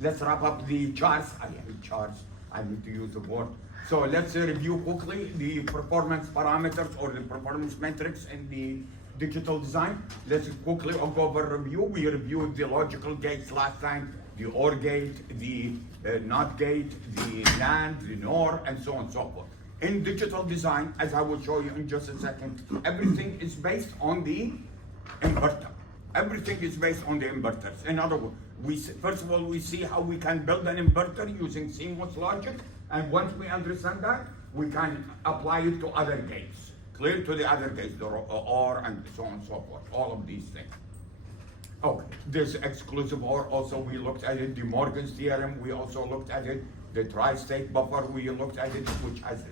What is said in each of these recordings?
let's wrap up the charts. I hate charts. I need to use the word. So let's review quickly the performance parameters or the performance metrics in the digital design. Let's quickly go over review. We reviewed the logical gates last time, the OR gate, the NOT gate, the NAND, the NOR, and so on and so forth. In digital design, as I will show you in just a second, everything is based on the inverter. Everything is based on the inverters. In other words, first of all, we see how we can build an inverter using CMOS logic, and once we understand that, we can apply it to other gates. Clear to the other gates, the OR and so on and so forth, all of these things. Okay, this exclusive OR, also we looked at it, the Morgan's theorem, we also looked at it, the tri-state buffer, we looked at it, which has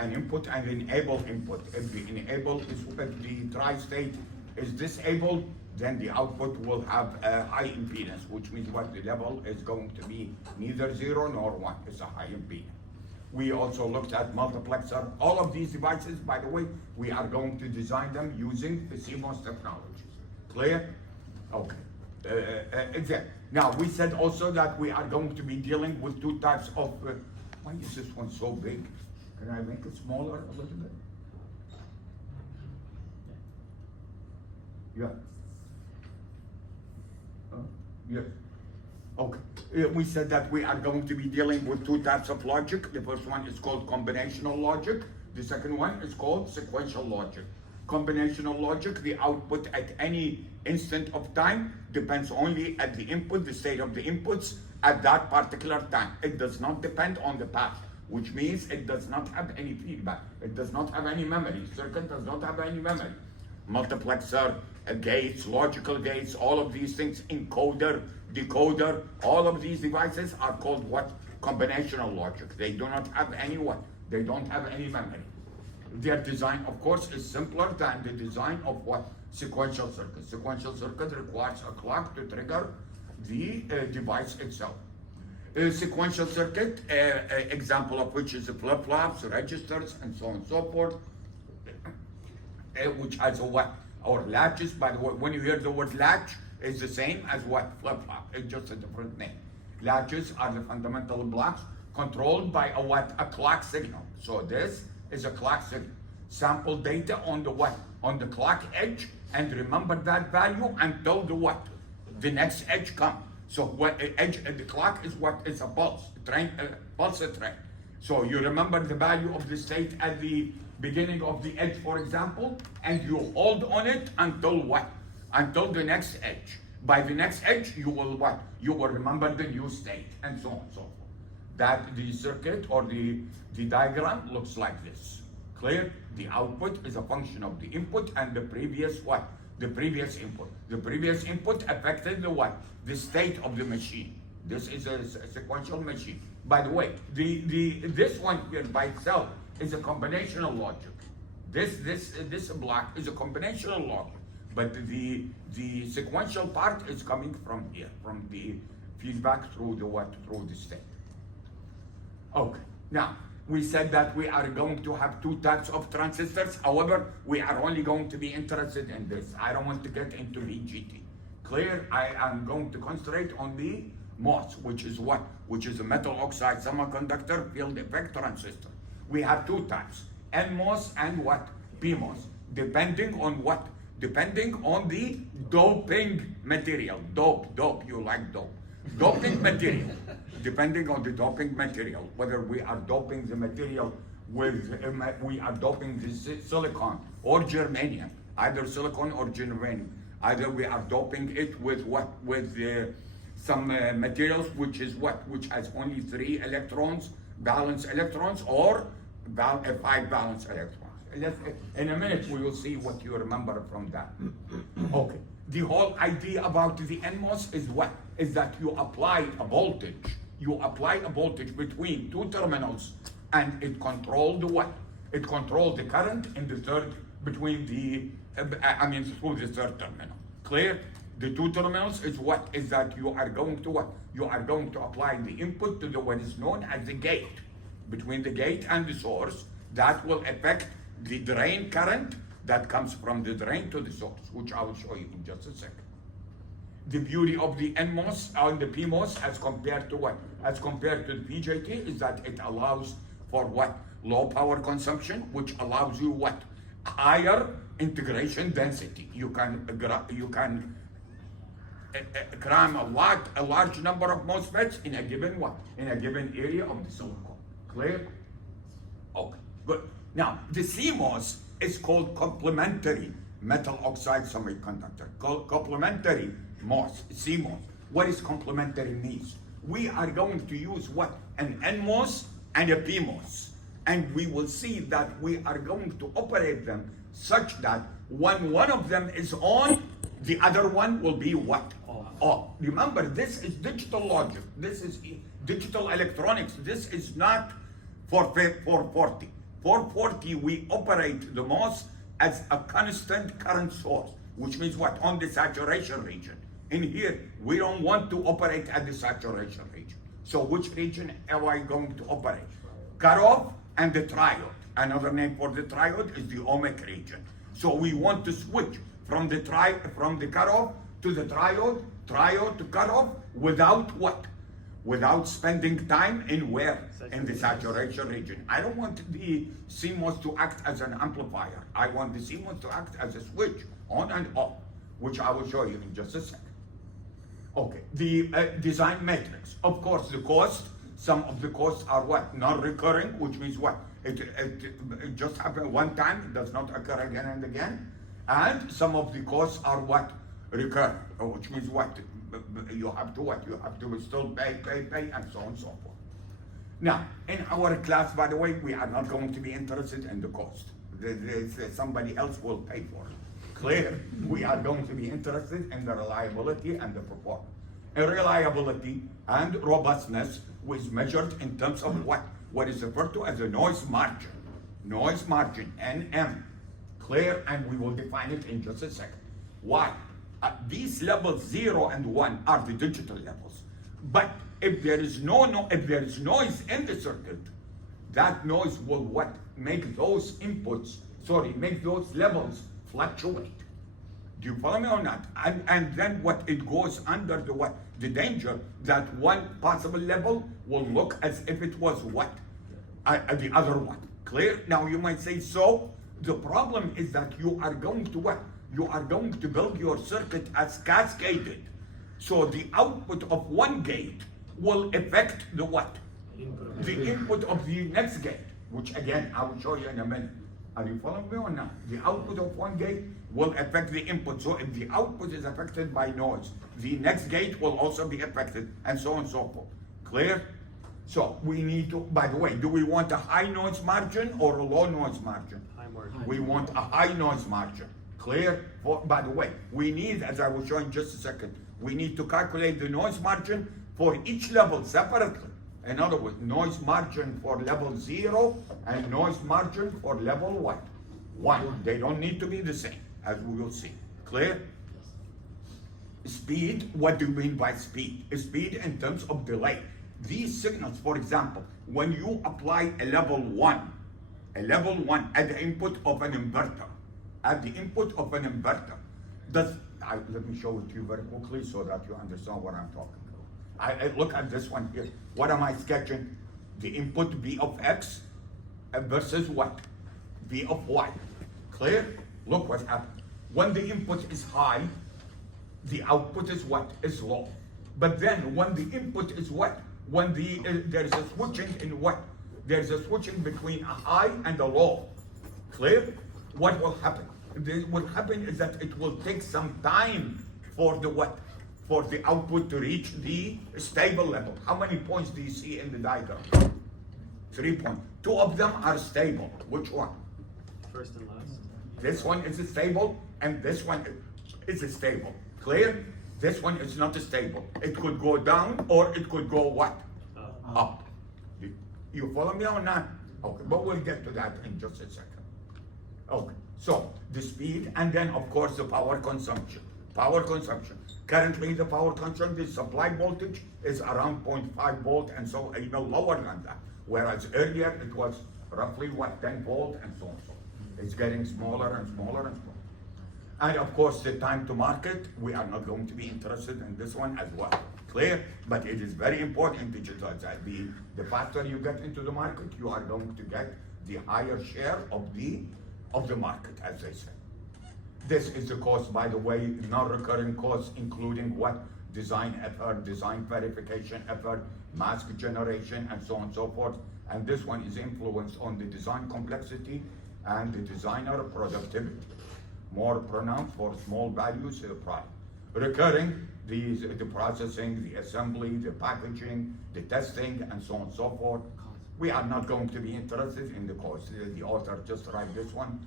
an input and enable input. If the enable is, if the tri-state is disabled, then the output will have a high impedance, which means what the level is going to be neither 0 nor 1. It's a high impedance. We also looked at multiplexer. All of these devices, by the way, we are going to design them using the CMOS technologies. Clear? Okay. Exactly. Now, we said also that we are going to be dealing with two types of, why is this one so big? Can I make it smaller a little bit? Yeah. Yes. Okay. We said that we are going to be dealing with two types of logic. The first one is called combinational logic. The second one is called sequential logic. Combinational logic, the output at any instant of time depends only at the input, the state of the inputs at that particular time. It does not depend on the past, which means it does not have any feedback. It does not have any memory. Circuit does not have any memory. Multiplexer, gates, logical gates, all of these things, encoder, decoder, all of these devices are called what? Combinational logic. They do not have any what? They don't have any memory. Their design, of course, is simpler than the design of what? Sequential circuit. Sequential circuit requires a clock to trigger the device itself. Sequential circuit, example of which is the flip-flops, registers, and so on and so forth, which has a what? Or latches. By the way, when you hear the word latch, it's the same as what? Flip-flop. It's just a different name. Latches are the fundamental blocks controlled by a what? A clock signal. So this is a clock signal. Sample data on the what? On the clock edge, and remember that value until the what? The next edge comes. So what edge the clock is what? It's a pulse, pulse train. So you remember the value of the state at the beginning of the edge, for example, and you hold on it until what? Until the next edge. By the next edge, you will what? You will remember the new state, and so on and so forth. That the circuit or the diagram looks like this. Clear? The output is a function of the input and the previous what? The previous input. The previous input affected the what? The state of the machine. This is a sequential machine. By the way, this one here by itself is a combinational logic. This block is a combinational logic, but the sequential part is coming from here, from the feedback through the what? Through the state. Okay. Now we said that we are going to have two types of transistors. However, we are only going to be interested in this. I don't want to get into VGT. Clear? I am going to concentrate on the MOS, which is what? Which is a metal oxide semiconductor field effect transistor. We have two types, NMOS and what? PMOS, depending on what? Depending on the doping material. Dope, you like dope. Doping material, depending on the doping material, whether we are doping the material with, we are doping the silicon or germanium, either silicon or germanium. Either we are doping it with what? With some materials which is what? Which has only 3 electrons, valence electrons, or 5 valence electrons. In a minute we will see what you remember from that. Okay. The whole idea about the NMOS is what? Is that you apply a voltage. You apply a voltage between two terminals, and it controls the what? It controls the current in the third, between the, through the third terminal. Clear? The two terminals is what? Is that you are going to what? You are going to apply the input to the what is known as the gate. Between the gate and the source, that will affect the drain current that comes from the drain to the source, which I will show you in just a second. The beauty of the NMOS and the PMOS as compared to what? As compared to the PJT is that it allows for what? Low power consumption, which allows you what? Higher integration density. You can cram a large number of MOSFETs in a given what? In a given area of the silicon. Clear? Okay, good. Now, the CMOS is called complementary metal oxide semiconductor. Complementary MOS, CMOS. What is complementary means? We are going to use what? An NMOS and a PMOS. And we will see that we are going to operate them such that when one of them is on, the other one will be what? Off. Remember, this is digital logic. This is digital electronics. This is not for 440. 440, we operate the MOS as a constant current source, which means what? On the saturation region. In here, we don't want to operate at the saturation region. So which region am I going to operate? Cutoff and the triode. Another name for the triode is the ohmic region. So we want to switch from the cutoff to the triode to cutoff without what? Without spending time in where? In the saturation region. I don't want the CMOS to act as an amplifier. I want the CMOS to act as a switch on and off, which I will show you in just a second. Okay, the design matrix. Of course, the cost, some of the costs are what? Non-recurring, which means what? It just happened one time, it does not occur again and again. And some of the costs are what? Recurring, which means what? You have to what? You have to still pay, and so on and so forth. Now, in our class, by the way, we are not going to be interested in the cost. Somebody else will pay for it. Clear? We are going to be interested in the reliability and the performance. And reliability and robustness was measured in terms of what? What is referred to as a noise margin. Noise margin, NM. Clear? And we will define it in just a second. Why? These levels 0 and 1 are the digital levels. But if there is if there is noise in the circuit, that noise will what? Make those make those levels fluctuate. Do you follow me or not? And then what? It goes under the what? The danger that one possible level will look as if it was what? The other one. Clear? Now you might say, so the problem is that you are going to what? You are going to build your circuit as cascaded. So the output of one gate will affect the what? The input of the next gate, which again, I will show you in a minute. Are you following me or not? The output of one gate will affect the input. So if the output is affected by noise, the next gate will also be affected, and so on and so forth. Clear? So we need to, by the way, do we want a high noise margin or a low noise margin? High margin. We want a high noise margin. Clear? By the way, we need, as I will show in just a second, we need to calculate the noise margin for each level separately. In other words, noise margin for level 0 and noise margin for level what? 1. They don't need to be the same, as we will see. Clear? Speed, what do you mean by speed? Speed in terms of delay. These signals, for example, when you apply a level 1 at the input of an inverter, let me show it to you very quickly so that you understand what I'm talking about. I look at this one here. What am I sketching? The input B of X versus what? B of Y. Clear? Look what happened. When the input is high, the output is what? Is low. But then when the input is what? When there's a switching in what? There's a switching between a high and a low. Clear? What will happen? What will happen is that it will take some time for the what? For the output to reach the stable level. How many points do you see in the diagram? 3 points. 2 of them are stable. Which one? First and last. This one is stable and this one is stable. Clear? This one is not stable. It could go down or it could go what? Up. You follow me or not? Okay, but we'll get to that in just a second. Okay, so the speed and then of course the power consumption. Power consumption. Currently the power consumption, the supply voltage is around 0.5 volt and so even lower than that. Whereas earlier it was roughly what, 10 volt and so on. So it's getting smaller and smaller and smaller. And of course, the time to market, we are not going to be interested in this one as well. Clear? But it is very important in digitalization. The faster you get into the market, you are going to get the higher share of the market, as they say. This is the cost, by the way, non-recurring costs, including what? Design effort, design verification effort, mask generation, and so on and so forth. And this one is influenced on the design complexity and the designer productivity. More pronounced for small values product. Recurring, the processing, the assembly, the packaging, the testing, and so on and so forth. We are not going to be interested in the cost. The author just write this one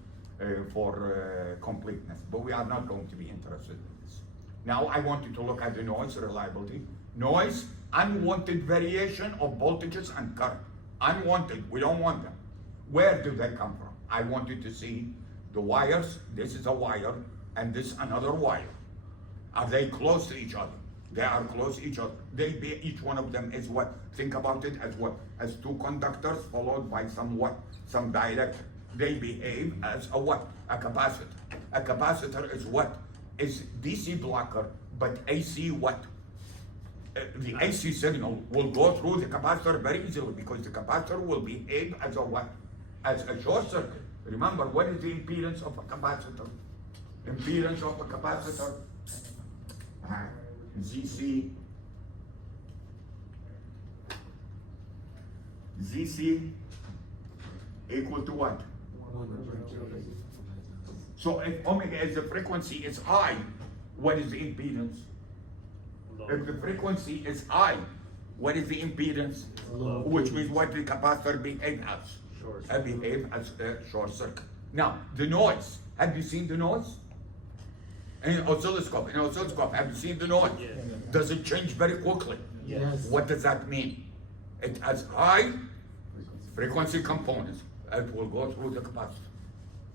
for completeness, but we are not going to be interested in this. Now I want you to look at the noise reliability. Noise, unwanted variation of voltages and current. Unwanted, we don't want them. Where do they come from? I want you to see the wires. This is a wire, and this another wire. Are they close to each other? They are close to each other. Each one of them is what? Think about it as what? As two conductors followed by some what? Some dielectric. They behave as a what? A capacitor. A capacitor is what? Is DC blocker, but AC what? The AC signal will go through the capacitor very easily because the capacitor will behave as a what? As a short circuit. Remember, what is the impedance of a capacitor? Impedance of a capacitor? ZC equal to what? So if omega is the frequency is high, what is the impedance? If the frequency is high, what is the impedance? Low. Which means what the capacitor behave as? Behave as a short circuit. Now, the noise. Have you seen the noise? In oscilloscope, have you seen the noise? Yes. Does it change very quickly? Yes. What does that mean? It has high frequency components. It will go through the capacitor.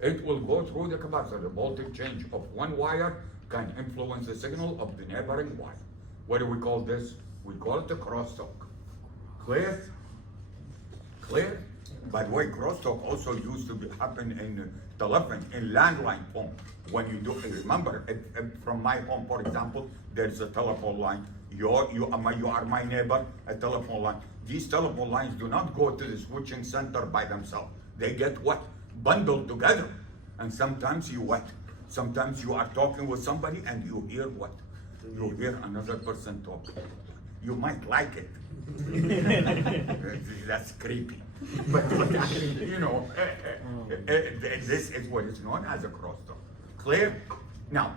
It will go through the capacitor. The voltage change of one wire can influence the signal of the neighboring wire. What do we call this? We call it the crosstalk. Clear? Clear? By the way, crosstalk also used to happen in telephone, in landline phone. When you do, remember, from my home, for example, there's a telephone line. You are my neighbor, a telephone line. These telephone lines do not go to the switching center by themselves. They get what? Bundled together. And sometimes you what? Sometimes you are talking with somebody and you hear what? You hear another person talking. You might like it. That's creepy. But you know, this is what is known as a crosstalk. Clear? Now,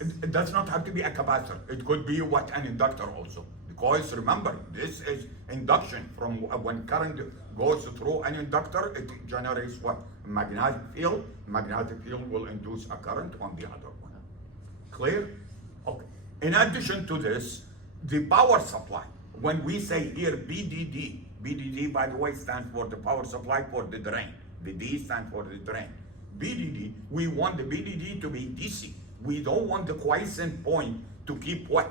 it does not have to be a capacitor. It could be what? An inductor also. Because remember, this is induction. From when current goes through an inductor, it generates what? Magnetic field. Magnetic field will induce a current on the other one. Clear? Okay. In addition to this, the power supply. When we say here BDD, BDD, by the way, stands for the power supply for the drain. The D stands for the drain. BDD, we want the BDD to be DC. We don't want the quiescent point to keep what?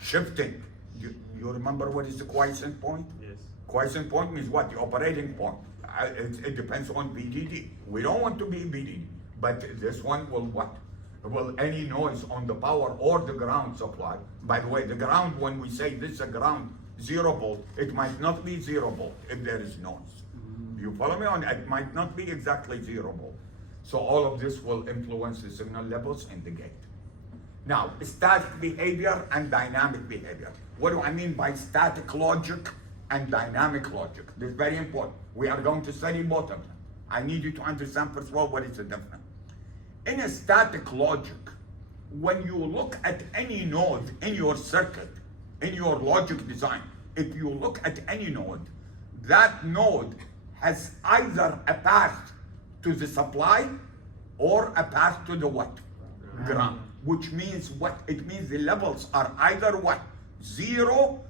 Shifting. You remember what is the quiescent point? Yes. Quiescent point means what? The operating point. It depends on BDD. We don't want to be BDD, but this one will what? Will any noise on the power or the ground supply. By the way, the ground, when we say this is a ground, 0 volt, it might not be 0 volt if there is noise. You follow me on? It might not be exactly 0 volt. So all of this will influence the signal levels in the gate. Now, static behavior and dynamic behavior. What do I mean by static logic and dynamic logic? This is very important. We are going to study both of them. I need you to understand first of all what is the difference. In a static logic, when you look at any node in your circuit, in your logic design, if you look at any node, that node has either a path to the supply or a path to the what? Ground. Which means what? It means the levels are either what? 0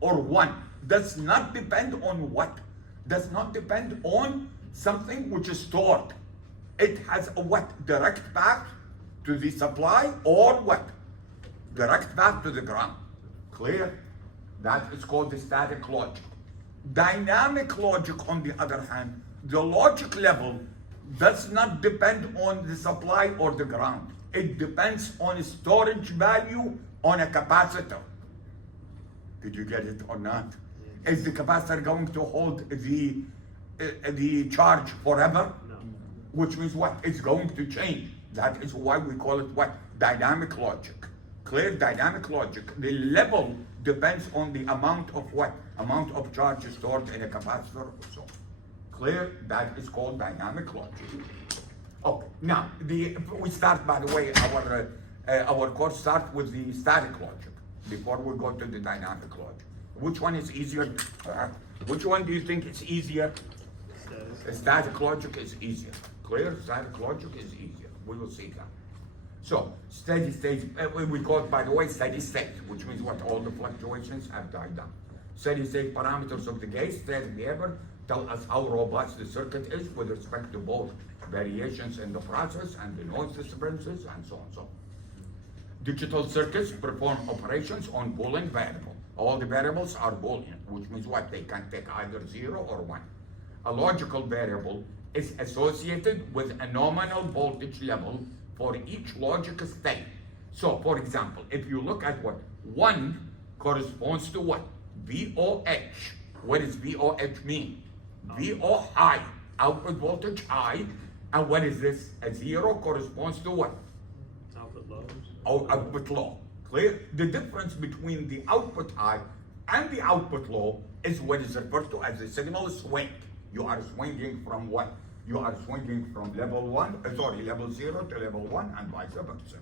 or 1. Does not depend on what? Does not depend on something which is stored. It has a what? Direct path to the supply or what? Direct path to the ground. Clear? That is called the static logic. Dynamic logic, on the other hand, the logic level does not depend on the supply or the ground. It depends on storage value on a capacitor. Did you get it or not? Is the capacitor going to hold the charge forever? No. Which means what? It's going to change. That is why we call it what? Dynamic logic. Clear? Dynamic logic. The level depends on the amount of what? Amount of charge stored in a capacitor or so. Clear? That is called dynamic logic. Okay, now we start, by the way, our course starts with the static logic before we go to the dynamic logic. Which one is easier? Which one do you think is easier? Static logic is easier. Clear? Static logic is easier. We will see that. So, steady state, we call it, by the way, steady state, which means what? All the fluctuations have died down. Steady state parameters of the gate state behavior tell us how robust the circuit is with respect to both variations in the process and the noise disturbances and so on and so on. Digital circuits perform operations on Boolean variable. All the variables are Boolean, which means what? They can take either 0 or 1. A logical variable is associated with a nominal voltage level for each logic state. So, for example, if you look at what? 1 corresponds to what? VOH. What does VOH mean? VO high, output voltage high. And what is this? A 0 corresponds to what? Output low. Oh, output low. Clear? The difference between the output high and the output low is what is referred to as the signal swing. You are swinging from what? You are swinging from level 0 to level 1 and vice versa.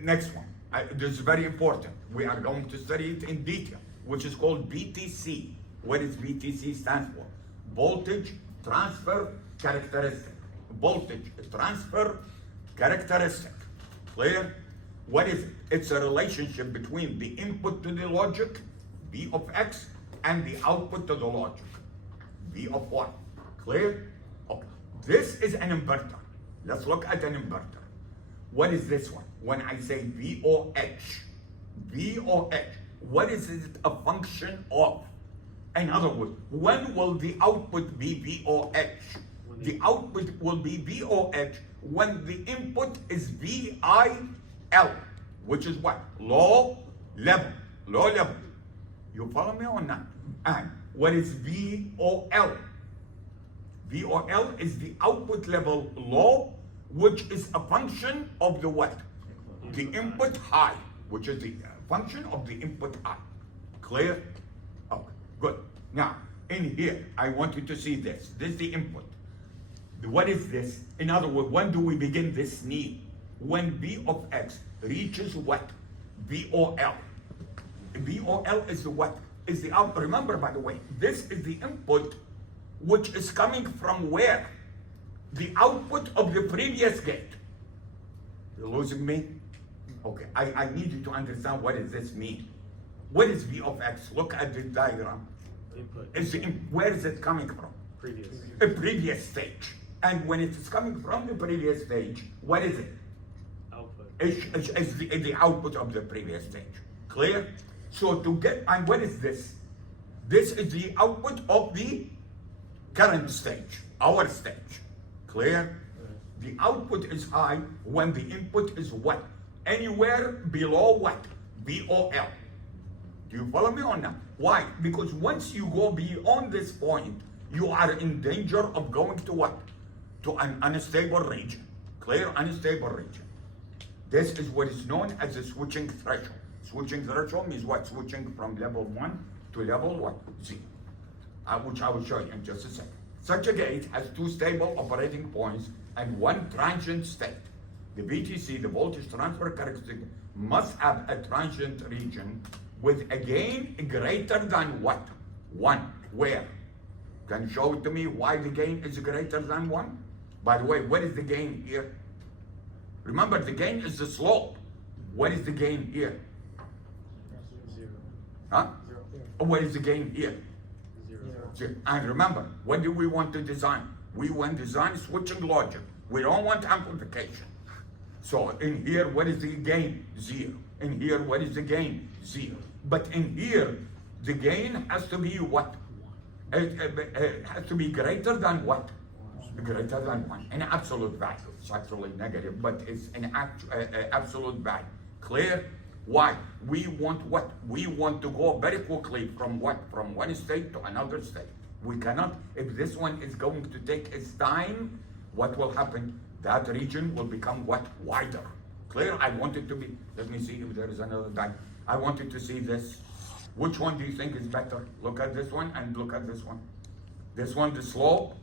Next one. This is very important. We are going to study it in detail, which is called VTC. What does VTC stand for? Voltage transfer characteristic. Voltage transfer characteristic. Clear? What is it? It's a relationship between the input to the logic, V of X, and the output to the logic, V of Y. Clear? Okay. This is an inverter. Let's look at an inverter. What is this one? When I say VOH, what is it a function of? In other words, when will the output be VOH? The output will be VOH when the input is VIL, which is what? Low level. You follow me or not? And what is VOL? VOL is the output level low, which is a function of the what? The input high, which is the function of the input high. Clear? Okay, good. Now, in here, I want you to see this. This is the input. What is this? In other words, when do we begin this need? When V of X reaches what? VOL. VOL is the what? Is the output. Remember, by the way, this is the input which is coming from where? The output of the previous gate. You're losing me? Okay, I need you to understand what does this mean. What is V of X? Look at the diagram. Input. Where is it coming from? Previous. A previous stage. And when it is coming from the previous stage, what is it? Output. It's the output of the previous stage. Clear? So to get, and what is this? This is the output of the current stage, our stage. Clear? The output is high when the input is what? Anywhere below what? VOL. Do you follow me or not? Why? Because once you go beyond this point, you are in danger of going to what? To an unstable region. Clear? Unstable region. This is what is known as a switching threshold. Switching threshold means what? Switching from level 1 to level what? 0. Which I will show you in just a second. Such a gate has 2 stable operating points and 1 transient state. The VTC, the voltage transfer characteristic, must have a transient region with a gain greater than what? 1. Where? Can you show it to me why the gain is greater than 1? By the way, what is the gain here? Remember, the gain is the slope. What is the gain here? 0. Huh? 0. What is the gain here? 0. And remember, what do we want to design? We want to design switching logic. We don't want amplification. So in here, what is the gain? 0. In here, what is the gain? 0. But in here, the gain has to be what? It has to be greater than what? Greater than 1 in absolute value. It's actually negative, but it's an absolute value. Clear? Why? We want what? We want to go very quickly from what? From one state to another state. We cannot, if this one is going to take its time, what will happen? That region will become what? Wider. Clear? I want it to be, let me see if there is another guy. I wanted to see this. Which one do you think is better? Look at this one and look at this one. This one, the slope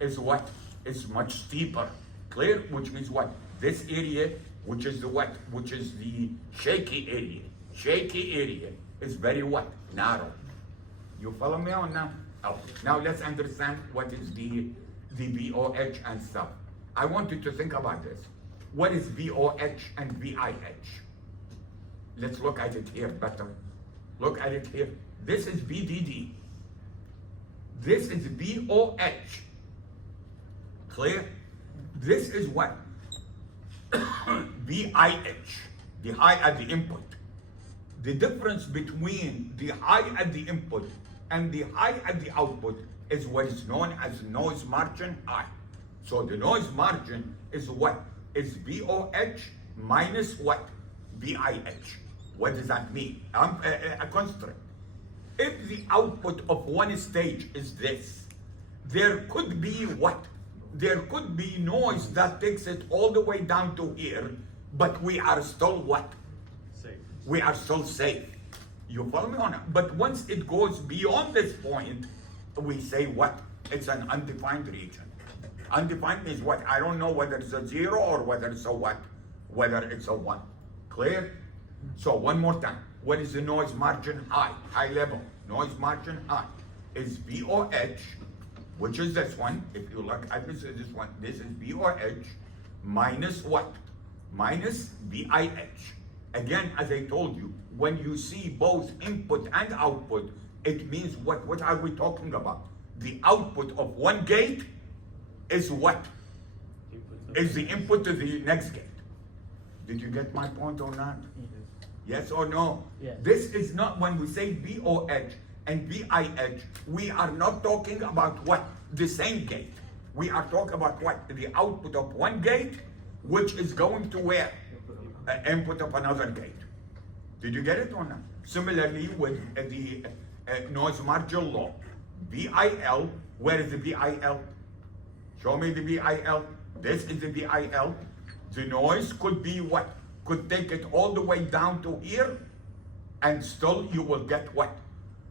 is what? It's much steeper. Clear? Which means what? This area, which is the what? Which is the shaky area. Shaky area is very what? Narrow. You follow me on now? Oh, now let's understand what is the VOH and stuff. I want you to think about this. What is VOH and VIH? Let's look at it here better. Look at it here. This is VDD. This is VOH. Clear? This is what? VIH, the high at the input. The difference between the high at the input and the high at the output is what is known as noise margin high. So the noise margin is what? Is VOH minus what? VIH. What does that mean? A constant. If the output of one stage is this, there could be what? There could be noise that takes it all the way down to here, but we are still what? Safe. We are still safe. You follow me on that? But once it goes beyond this point, we say what? It's an undefined region. Undefined means what? I don't know whether it's a 0 or whether it's a what? Whether it's a 1. Clear? So one more time. What is the noise margin high? High level. Noise margin high is VOH, which is this one. If you look at this one, this is VOH minus what? Minus VIH. Again, as I told you, when you see both input and output, it means what? What are we talking about? The output of one gate is what? Is the input to the next gate. Did you get my point or not? Yes or no? Yes. This is not, when we say VOH and VIH, we are not talking about what? The same gate. We are talking about what? The output of one gate, which is going to where? Input of another gate. Did you get it or not? Similarly with the noise margin law. VIL, where is the VIL? Show me the VIL. This is the VIL. The noise could be what? Could take it all the way down to here, and still you will get what?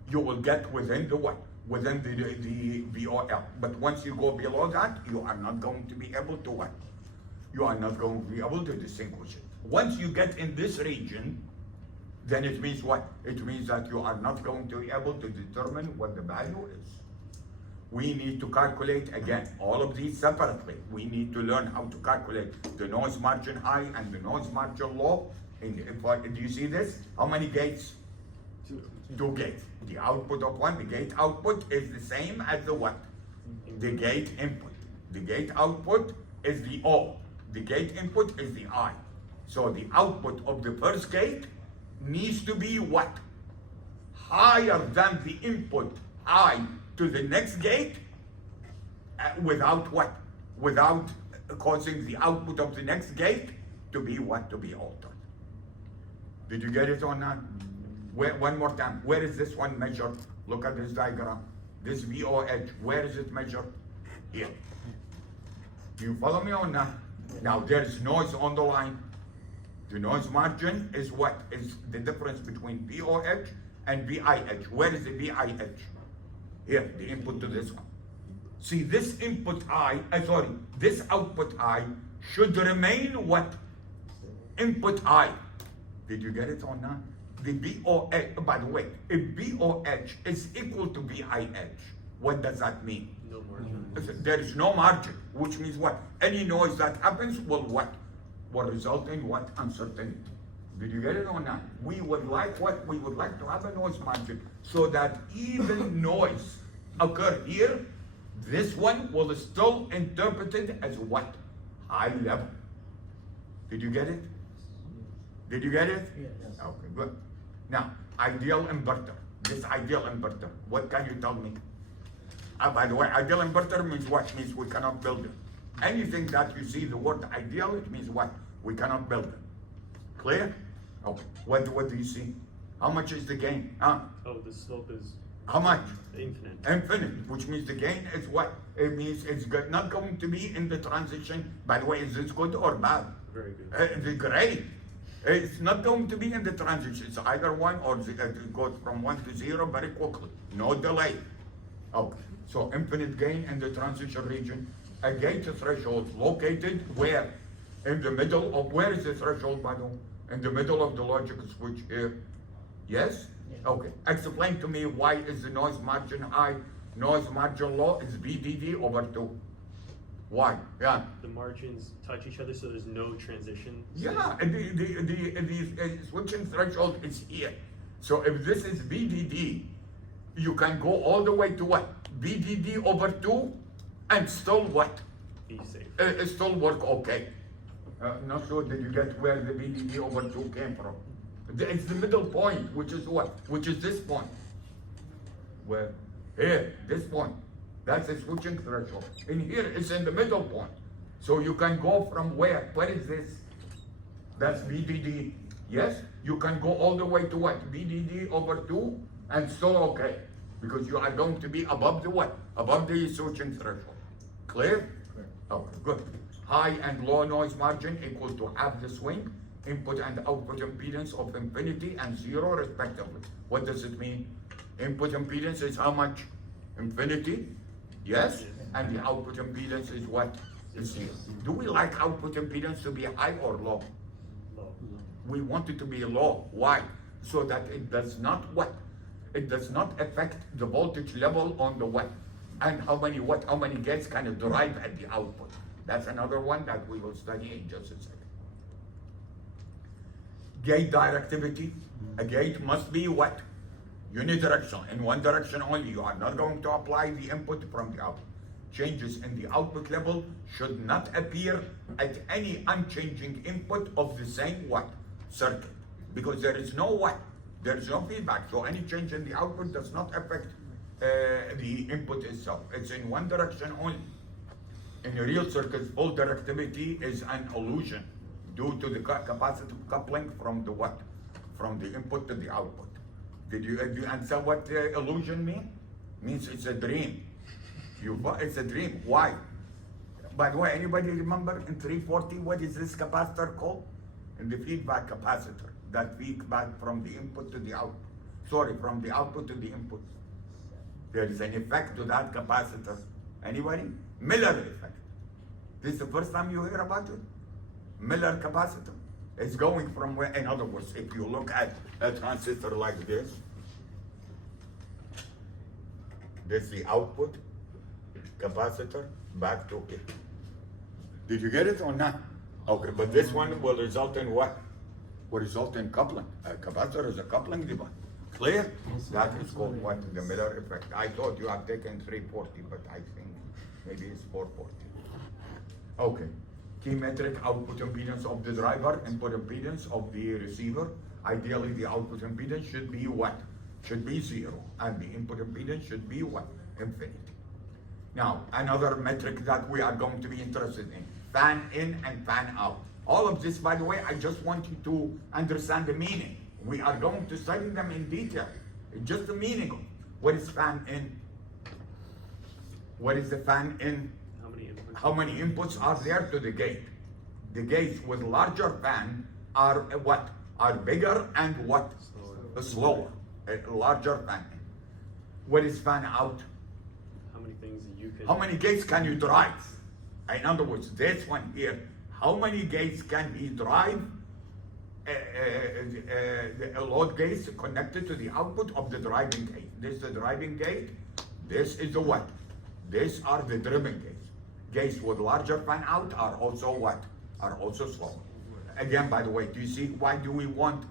You will get within the what? Within the VOL. But once you go below that, you are not going to be able to what? You are not going to be able to distinguish it. Once you get in this region, then it means what? It means that you are not going to be able to determine what the value is. We need to calculate, again, all of these separately. We need to learn how to calculate the noise margin high and the noise margin low. Do you see this? How many gates? Two gates. The output of one, the gate output is the same as the what? The gate input. The gate output is the O. The gate input is the I. So the output of the first gate needs to be what? Higher than the input I to the next gate, without what? Without causing the output of the next gate to be what? To be altered. Did you get it or not? One more time. Where is this one measured? Look at this diagram. This VOH, where is it measured? Here. Do you follow me or not? Now there is noise on the line. The noise margin is what? Is the difference between VOH and VIH. Where is the VIH? Here, the input to this one. See, this input this output I should remain what? Input I. Did you get it or not? The VOH, by the way, if VOH is equal to VIH, what does that mean? No margin. There is no margin, which means what? Any noise that happens will what? Will result in what? Uncertainty. Did you get it or not? We would like what? We would like to have a noise margin so that even noise occur here, this one will still interpreted as what? High level. Did you get it? Did you get it? Yes. Okay, good. Now, ideal inverter. This ideal inverter, what can you tell me? By the way, ideal inverter means what? Means we cannot build it. Anything that you see the word ideal, it means what? We cannot build it. Clear? Okay. What do you see? How much is the gain? Huh? Oh, the slope is How much? infinite. Infinite, which means the gain is what? It means it's not going to be in the transition. By the way, is this good or bad? Very good. It's great. It's not going to be in the transition. It's either one or it goes from 1 to 0 very quickly. No delay. Okay. So infinite gain in the transition region. A gate threshold located where? In the middle of, where is the threshold, by the way? In the middle of the logic switch here. Yes? Okay. Explain to me why is the noise margin high, noise margin low is VDD over 2. Why? Yeah. The margins touch each other, so there's no transition. Yeah, and the switching threshold is here. So if this is VDD, you can go all the way to what? VDD over 2 and still what? Be safe. It still work okay. Not sure did you get where the VDD over 2 came from. It's the middle point, which is what? Which is this point. Where? Here, this point. That's the switching threshold. In here, it's in the middle point. So you can go from where? Where is this? That's VDD. Yes? You can go all the way to what? VDD over 2 and still okay. Because you are going to be above the what? Above the switching threshold. Clear? Clear. Okay, good. High and low noise margin equal to half the swing, input and output impedance of infinity and 0 respectively. What does it mean? Input impedance is how much? Infinity? Yes? And the output impedance is what? Is 0. Do we like output impedance to be high or low? Low. We want it to be low. Why? So that it does not what? It does not affect the voltage level on the what? And how many what? How many gates can it drive at the output? That's another one that we will study in just a second. Gate directivity. A gate must be what? Unidirectional, in one direction only. You are not going to apply the input from the output. Changes in the output level should not appear at any unchanging input of the same what? Circuit. Because there is no what? There is no feedback. So any change in the output does not affect the input itself. It's in one direction only. In the real circuits, full directivity is an illusion due to the capacitive coupling from the what? From the input to the output. Did you answer what illusion mean? Means it's a dream. It's a dream. Why? By the way, anybody remember in 340 what is this capacitor called? In the feedback capacitor that feedback from the input to the output. Sorry, from the output to the input. There is an effect to that capacitor. Anybody? Miller effect. This is the first time you hear about it? Miller capacitor. It's going from where, in other words, if you look at a transistor like this is the output capacitor back to it. Did you get it or not? Okay, but this one will result in what? Will result in coupling. A capacitor is a coupling device. Clear? That is called what? The Miller effect. I thought you have taken 340, but I think maybe it's 440. Okay. Key metric, output impedance of the driver, input impedance of the receiver. Ideally, the output impedance should be what? Should be 0. And the input impedance should be what? Infinity. Now, another metric that we are going to be interested in. Fan in and fan out. All of this, by the way, I just want you to understand the meaning. We are going to study them in detail. Just the meaning of what is fan in? What is the fan in? How many inputs are there to the gate? The gates with larger fan are what? Are bigger and what? Slower. A larger fan. What is fan out? How many things you can... How many gates can you drive? In other words, this one here, how many gates can he drive? The load gates connected to the output of the driving gate. This is the driving gate. This is the what? These are the driven gates. Gates with larger fan out are also what? Are also slower. Again, by the way, do you see why do we want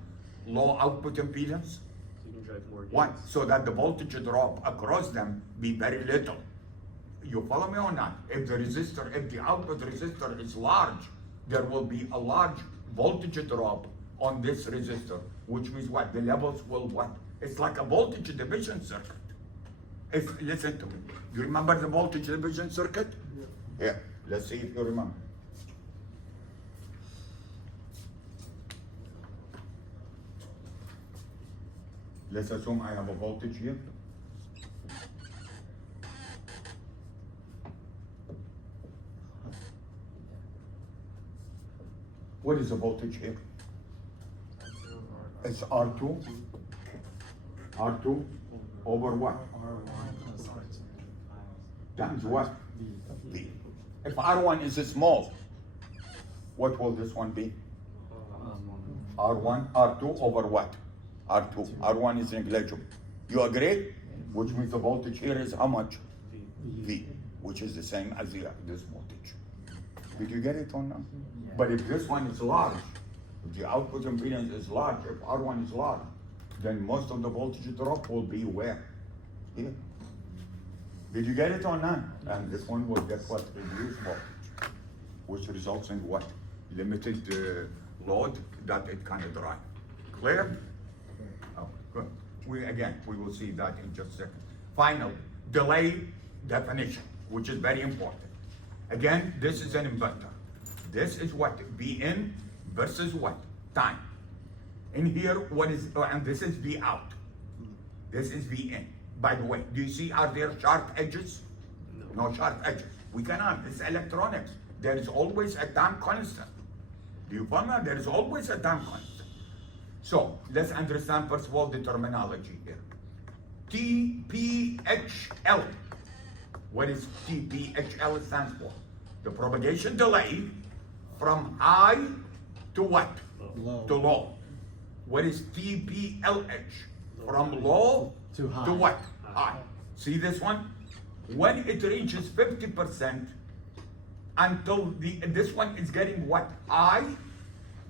low output impedance? So you can drive more gates. One, so that the voltage drop across them be very little. You follow me or not? If the resistor, if the output resistor is large, there will be a large voltage drop on this resistor, which means what? The levels will what? It's like a voltage division circuit. Listen to me. You remember the voltage division circuit? Here, let's see if you remember. Let's assume I have a voltage here. What is the voltage here? It's R2. R2 over what? Times what? V. If R1 is small, what will this one be? R1, R2 over what? R2. R1 is negligible. You agree? Which means the voltage here is how much? V, which is the same as this voltage. Did you get it or not? But if this one is large, if the output impedance is large, if R1 is large, then most of the voltage drop will be where? Here. Did you get it or not? And this one will get what? Reduced voltage, which results in what? Limited load that it can drive. Clear? Oh, good. We will see that in just a second. Final, delay definition, which is very important. Again, this is an inverter. This is what? Vin versus what? Time. In here, what is, and this is V out. This is Vin. By the way, do you see, are there sharp edges? No sharp edges. We cannot, it's electronics. There is always a time constant. Do you follow me? There is always a time constant. So, let's understand first of all the terminology here. TPHL. What is TPHL stands for? The propagation delay from high to what? Low. To low. What is TPLH? From low To high. to what? High. See this one? When it reaches 50% until this one is getting what? High.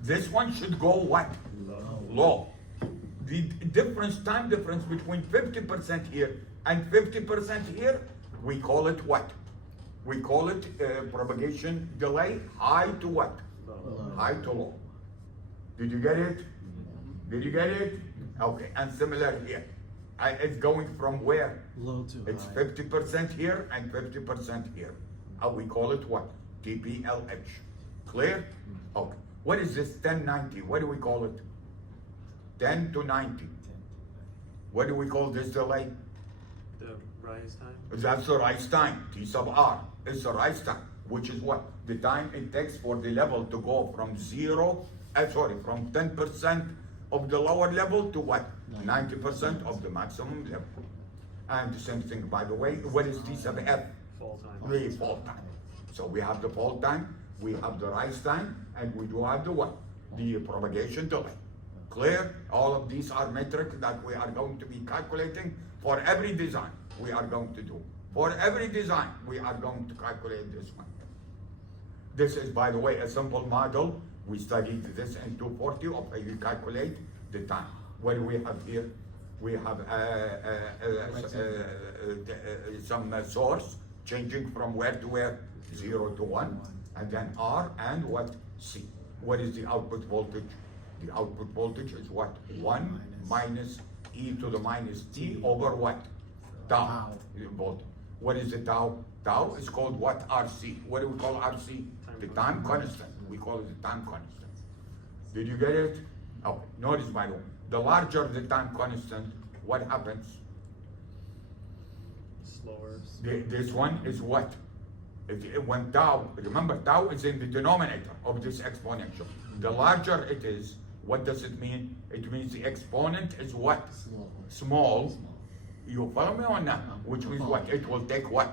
This one should go what? Low. The time difference between 50% here and 50% here, we call it what? We call it propagation delay, high to what? Low. High to low. Did you get it? Did you get it? Okay, and similar here. It's going from where? Low to It's high. 50% here and 50% here. We call it what? TPLH. Clear? Okay. What is this 1090? What do we call it? 10 to 90. What do we call this delay? The rise time? That's the rise time, T sub R. It's the rise time, which is what? The time it takes for the level to go from from 10% of the lower level to what? 90% of the maximum level. And the same thing, by the way, what is T sub F? Fall time. The fall time. So we have the fall time, we have the rise time, and we do have the what? The propagation delay. Clear? All of these are metrics that we are going to be calculating for every design we are going to do. For every design, we are going to calculate this one. This is, by the way, a simple model. We studied this in 240 of how you calculate the time. What do we have here? We have some source changing from where to where? 0 to 1. And then R and what? C. What is the output voltage? The output voltage is what? 1 minus e to the minus t over what? Tau. Volt. What is the tau? Tau is called what? RC. What do we call RC? The time constant. We call it the time constant. Did you get it? Okay. Notice, by the way, the larger the time constant, what happens? Slower. This one is what? When tau, remember tau is in the denominator of this exponential. The larger it is, what does it mean? It means the exponent is what? Small. You follow me on that? Which means what? It will take what?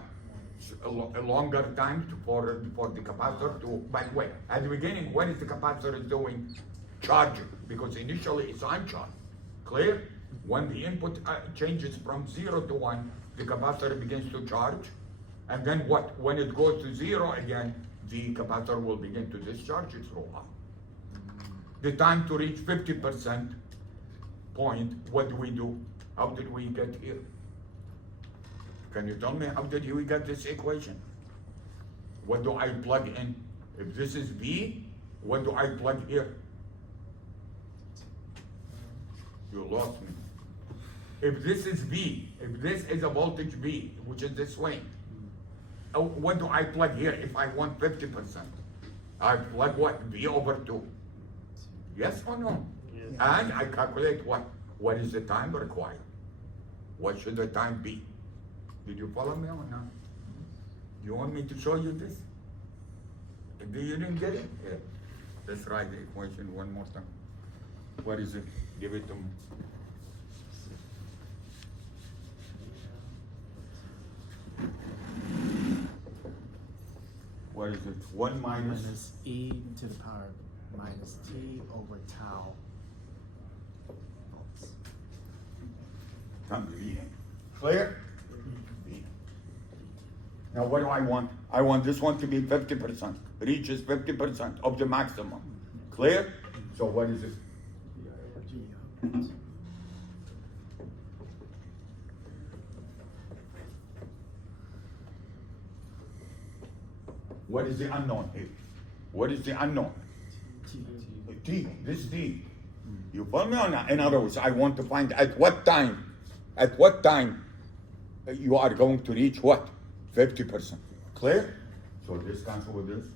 A longer time for the capacitor to, by the way, at the beginning, what is the capacitor doing? Charging, because initially it's uncharged. Clear? When the input changes from 0 to 1, the capacitor begins to charge. And then what? When it goes to 0 again, the capacitor will begin to discharge its role. The time to reach 50% point, what do we do? How did we get here? Can you tell me how did we get this equation? What do I plug in? If this is V, what do I plug here? You lost me. if this is V, if this is a voltage V, which is this way, what do I plug here if I want 50%? I plug what? V over 2. Yes or no? Yes. And I calculate what? What is the time required? What should the time be? Did you follow me or not? You want me to show you this? If you didn't get it? Here. Let's write the equation one more time. What is it? Give it to me. What is it? 1 minus minus e to the power minus t over tau volts. times V. Clear? V. Now what do I want? I want this one to be 50%. Reaches 50% of the maximum. Clear? So what is it? G. What is the unknown here? What is the unknown? T. T. This D. You follow me or not? In other words, I want to find at what time you are going to reach what? 50%. Clear? So this cancel with this.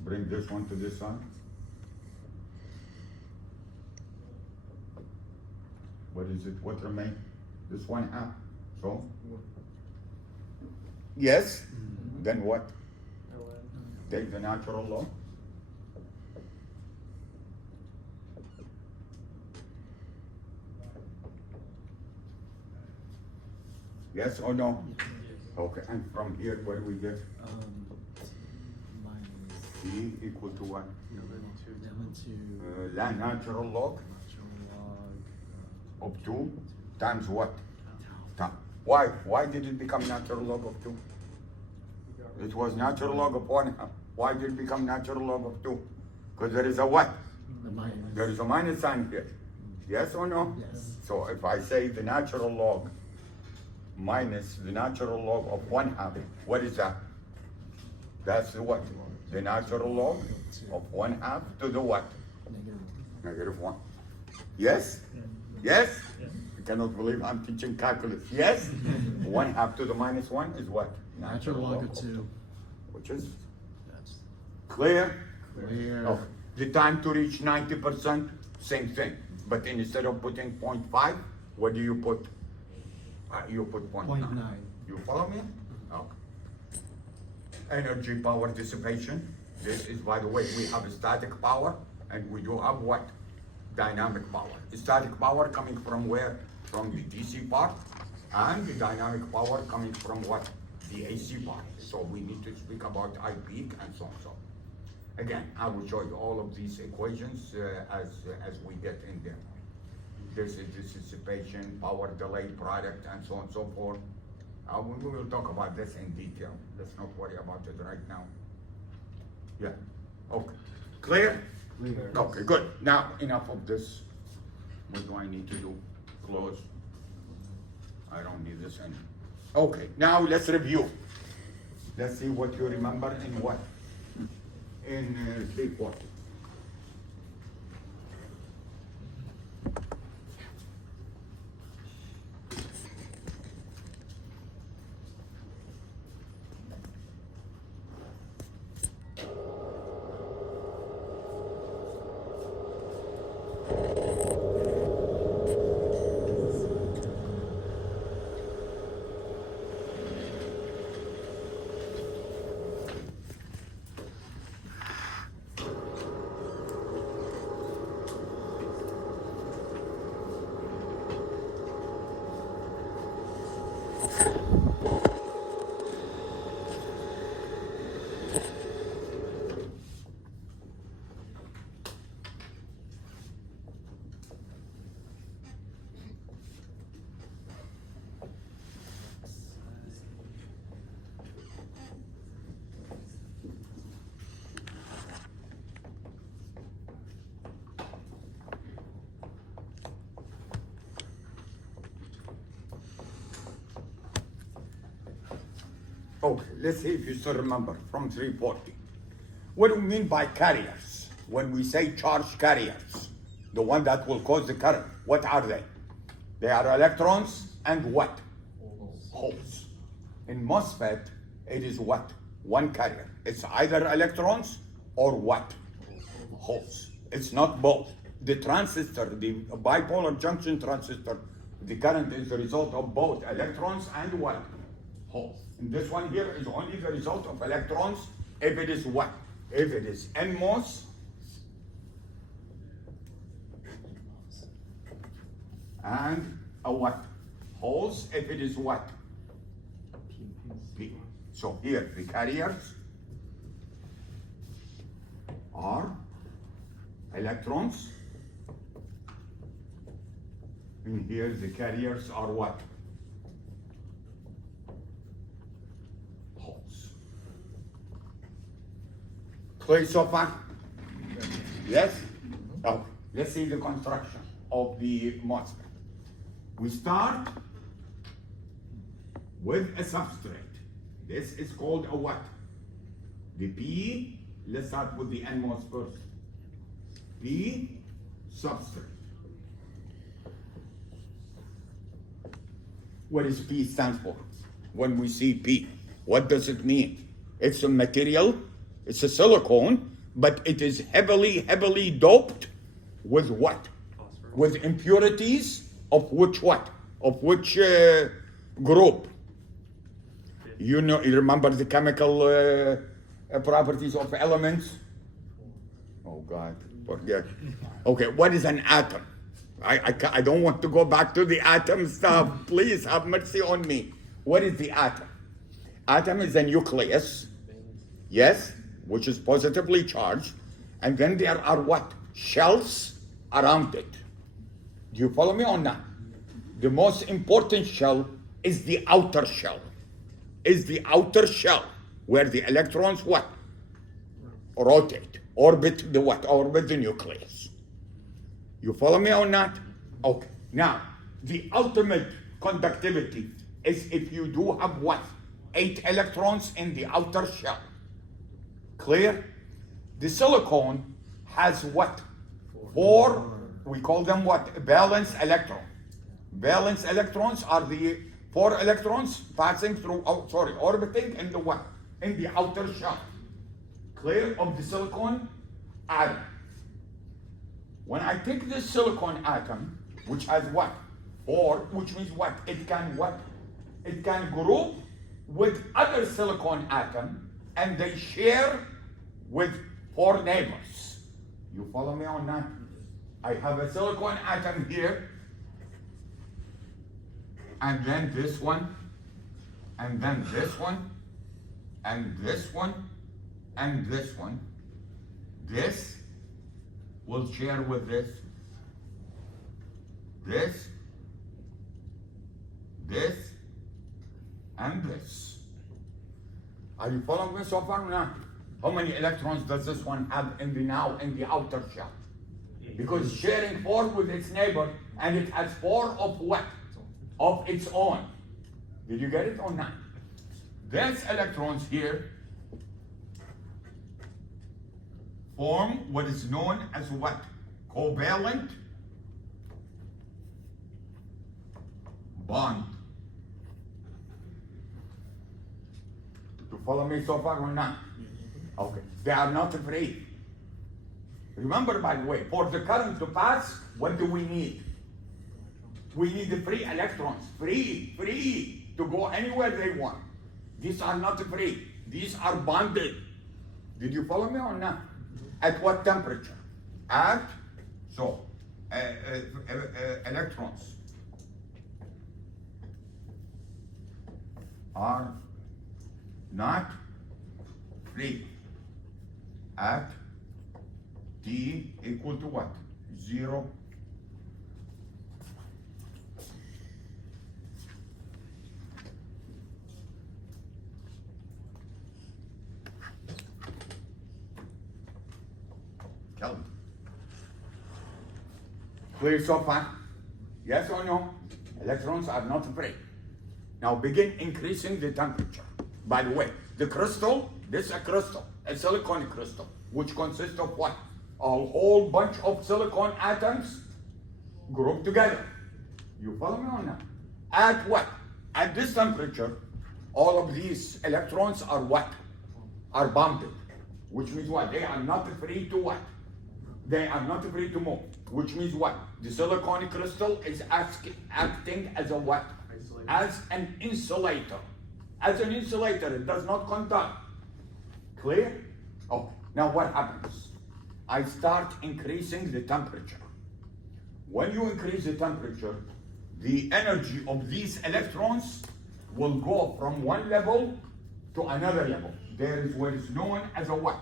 Bring this one to this side. What is it? What remains? This 1/2. So? Yes? Then what? Take the natural law. Yes or no? Okay, and from here, what do we get? Minus E equal to what? lemon to La natural log natural log of 2 times what? tau. Time. Why? Why did it become natural log of 2? It was natural log of 1/2. Why did it become natural log of 2? Because there is a what? The minus. There is a minus sign here. Yes or no? Yes. So if I say the natural log minus the natural log of 1/2, what is that? That's the what? The natural log of 1/2 to the what? Negative. -1. Yes? Yes? I cannot believe I'm teaching calculus. Yes? 1/2 to the -1 is what? Natural log of 2. Which is That's clear? clear. Oh, the time to reach 90%, same thing. But instead of putting 0.5, what do you put? You put 0.9. 0.9. You follow me? Okay. Energy power dissipation. This is, by the way, we have static power and we do have what? Dynamic power. Static power coming from where? From the DC part, and the dynamic power coming from what? The AC part. So we need to speak about I peak and so on. So again, I will show you all of these equations as we get in there. This is dissipation, power delay product, and so on and so forth. We will talk about this in detail. Let's not worry about it right now. Yeah, okay. Clear? Clear. Okay, good. Now, enough of this. What do I need to do? Close. I don't need this anymore. Okay, now let's review. Let's see what you remember in what? In 340. Okay, let's see if you still remember from 340. What do we mean by carriers? When we say charge carriers, the one that will cause the current, what are they? They are electrons and what? Holes. In MOSFET, it is what? One carrier. It's either electrons or what? Holes. It's not both. The transistor, the bipolar junction transistor, the current is the result of both electrons and what? Holes. And this one here is only the result of electrons if it is what? If it is NMOS and a what? Holes if it is what? P. So here the carriers are electrons, and here the carriers are what? Holes. Clear so far? Yes? Okay. Let's see the construction of the MOSFET. We start with a substrate. This is called a what? The P, let's start with the NMOS first. P substrate. What does P stand for? When we see P, what does it mean? It's a material, it's a silicone, but it is heavily doped with what? Phosphorus. With impurities of which what? Of which group? You know, you remember the chemical properties of elements? Oh God, forget. Okay, what is an atom? I don't want to go back to the atom stuff. Please have mercy on me. What is the atom? Atom is a nucleus, yes, which is positively charged, and then there are what? Shells around it. Do you follow me on that? The most important shell is the outer shell. Is the outer shell where the electrons what? Rotate, orbit the what? Orbit the nucleus. You follow me on that? Okay. Now, the ultimate conductivity is if you do have what? 8 electrons in the outer shell. Clear? The silicone has what? 4, we call them what? Valence electron. Valence electrons are the 4 electrons passing through, orbiting in the what? In the outer shell. Clear? Of the silicon atom. When I take this silicon atom, which has what? 4, which means what? It can what? It can group with other silicon atom, and they share with 4 neighbors. You follow me on that? I have a silicon atom here, and then this one, and then this one, and this one, and this one. This will share with this, this, and this. Are you following me so far or not? How many electrons does this one have in the outer shell? Because it's sharing 4 with its neighbor, and it has 4 of what? Of its own. Did you get it or not? These electrons here form what is known as what? Covalent bond. You follow me so far or not? Okay. They are not free. Remember, by the way, for the current to pass, what do we need? We need the free electrons. Free to go anywhere they want. These are not free. These are bonded. Did you follow me or not? At what temperature? At, electrons are not free at T equal to what? 0. Kelvin. Clear so far? Yes or no? Electrons are not free. Now begin increasing the temperature. By the way, the crystal, this is a crystal, a silicon crystal, which consists of what? A whole bunch of silicon atoms grouped together. You follow me or not? At what? At this temperature, all of these electrons are what? Are bounded. Which means what? They are not free to what? They are not free to move. Which means what? The silicon crystal is acting as a what? Isolator. As an insulator. As an insulator, it does not conduct. Clear? Oh, now what happens? I start increasing the temperature. When you increase the temperature, the energy of these electrons will go from one level to another level. There is what is known as a what?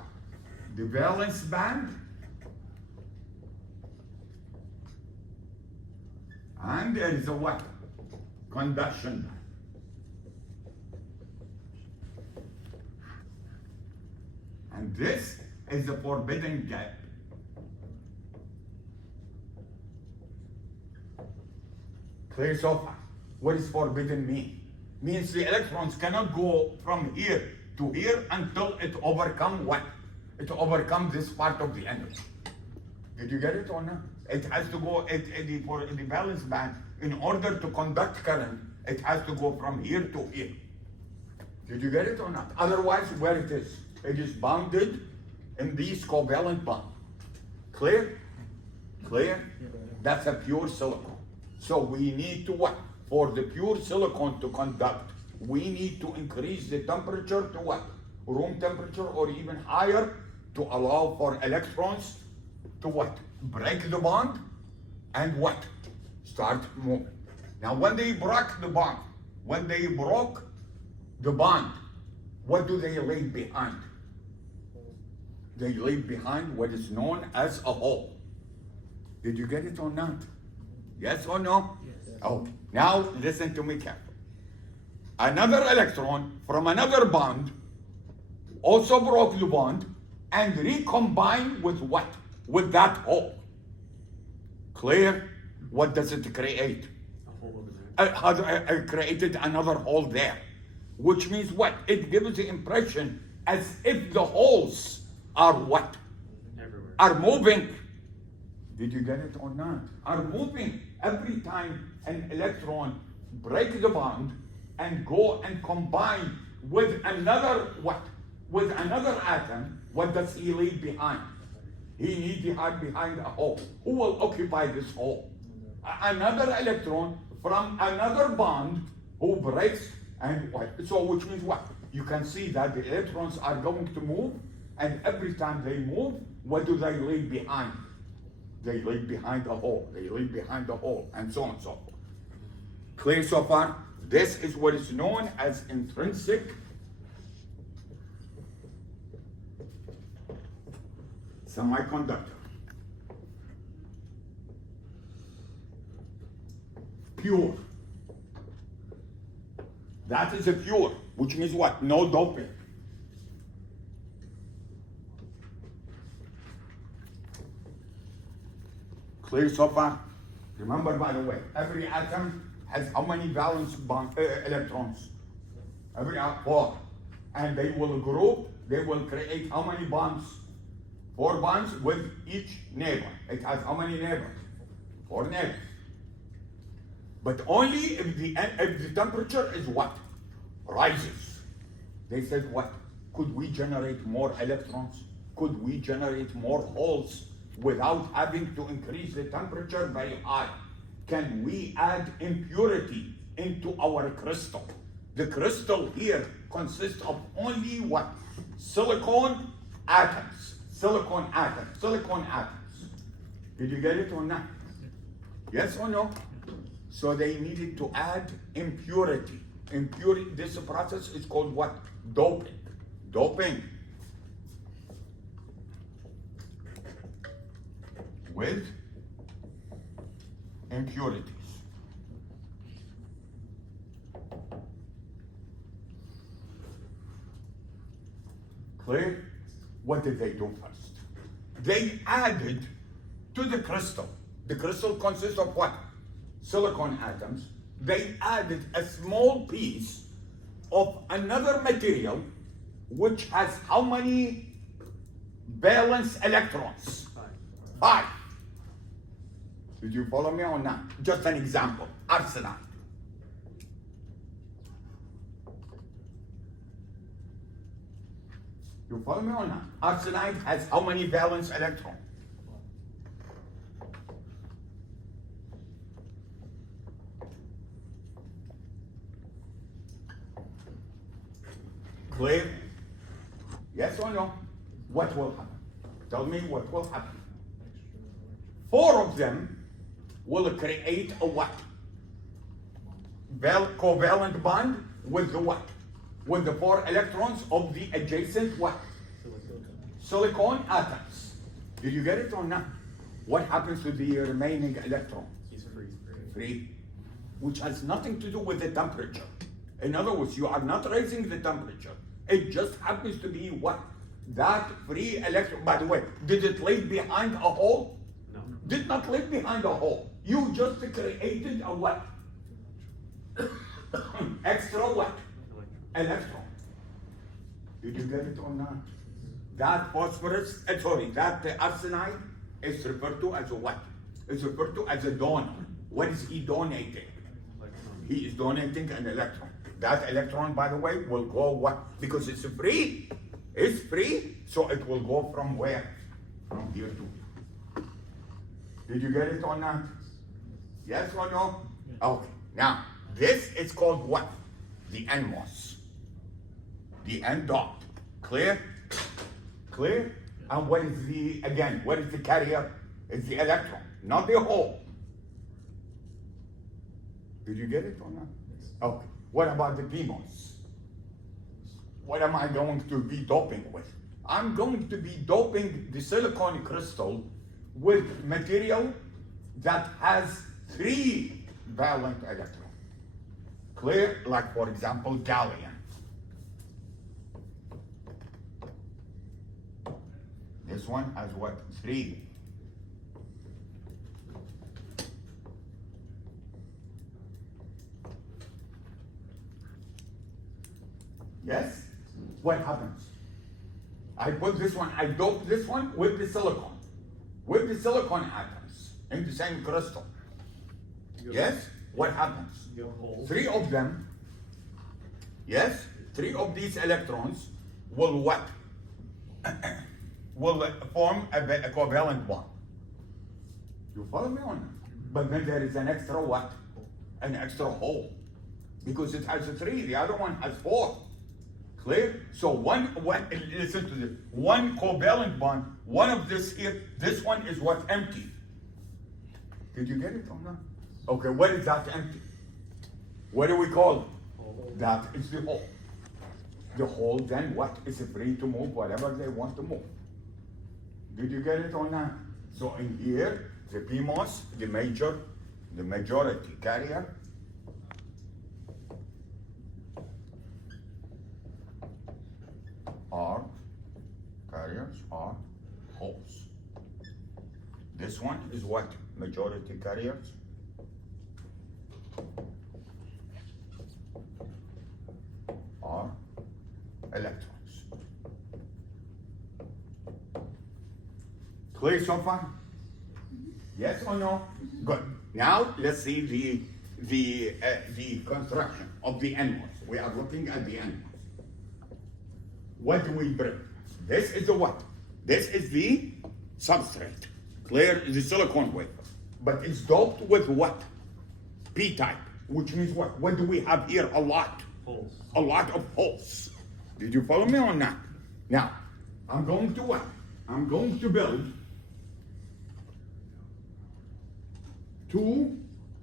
The valence band. And there is a what? Conduction band. And this is the forbidden gap. Clear so far? What does forbidden mean? Means the electrons cannot go from here to here until it overcome what? It overcome this part of the energy. Did you get it or not? It has to go for the valence band. In order to conduct current, it has to go from here to here. Did you get it or not? Otherwise, where it is bounded in these covalent bond. Clear? Clear? That's a pure silicon. So we need to what? For the pure silicon to conduct, we need to increase the temperature to what? Room temperature or even higher to allow for electrons to what? Break the bond and what? Start moving. Now when they broke the bond, what do they leave behind? They leave behind what is known as a hole. Did you get it or not? Yes or no? Yes. Oh, now listen to me carefully. Another electron from another bond also broke the bond and recombined with what? With that hole. Clear? What does it create? A hole over there. Created another hole there. Which means what? It gives the impression as if the holes are what? Everywhere. Are moving. Did you get it or not? Are moving every time an electron break the bond and go and combine with another what? With another atom. What does he leave behind? He leaves behind a hole. Who will occupy this hole? Another electron from another bond who breaks and what? So which means what? You can see that the electrons are going to move, and every time they move, what do they leave behind? They leave behind a hole. They leave behind a hole, and so on and so forth. Clear so far? This is what is known as intrinsic semiconductor. Pure. That is a pure, which means what? No doping. Clear so far? Remember, by the way, every atom has how many valence electrons? Every 4. And they will group, they will create how many bonds? 4 bonds with each neighbor. It has how many neighbors? 4 neighbors. But only if the temperature is what? Rises. They said what? Could we generate more electrons? Could we generate more holes without having to increase the temperature very high? Can we add impurity into our crystal? The crystal here consists of only what? Silicon atoms. Silicon atoms. Silicon atoms. Did you get it or not? Yes or no? So they needed to add impurity. Impurity, this process is called what? Doping. Doping. With impurities. Clear? What did they do first? They added to the crystal. The crystal consists of what? Silicon atoms. They added a small piece of another material which has how many valence electrons? 5. 5. Did you follow me or not? Just an example, arsenide. You follow me or not? Arsenide has how many valence electrons? Clear? Yes or no? What will happen? Tell me what will happen. 4 of them will create a what? Covalent bond with the what? With the 4 electrons of the adjacent what? Silicon atoms. Did you get it or not? What happens to the remaining electron? He's free. Free. Which has nothing to do with the temperature. In other words, you are not raising the temperature. It just happens to be what? That free electron. By the way, did it leave behind a hole? No. Did not leave behind a hole. You just created a what? Extra what? Electron. Did you get it or not? That phosphorus, that arsenide is referred to as a what? It's referred to as a donor. What is he donating? Electron. He is donating an electron. That electron, by the way, will go what? Because it's free. It's free, so it will go from where? From here to. Did you get it or not? Yes or no? Okay. Now, this is called what? The NMOS. The N dot. Clear? Clear? And what is the, again, what is the carrier? It's the electron, not the hole. Did you get it or not? Okay. What about the PMOS? What am I going to be doping with? I'm going to be doping the silicon crystal with material that has 3 valent electrons. Clear? Like, for example, gallium. This one has what? 3. Yes? What happens? I put this one, I dope this one with the silicon atoms in the same crystal. Yes? What happens? You have holes. 3 of them, yes? 3 of these electrons will what? Will form a covalent bond. You follow me on that? But then there is an extra what? An extra hole. Because it has 3, the other one has 4. Clear? So listen to this. One covalent bond, one of this here, this one is what? Empty. Did you get it or not? Okay, what is that empty? What do we call it? That is the hole. The hole then what? Is free to move whatever they want to move. Did you get it or not? So in here, the PMOS, the majority carrier, carriers are holes. This one is what? Majority carriers. Are electrons. Clear so far? Yes or no? Good. Now let's see the construction of the NMOS. We are looking at the NMOS. What do we bring? This is the what? This is the substrate. Clear? The silicon wafer. But it's doped with what? P-type. Which means what? What do we have here? A lot. Holes. A lot of holes. Did you follow me or not? Now, I'm going to what? I'm going to build 2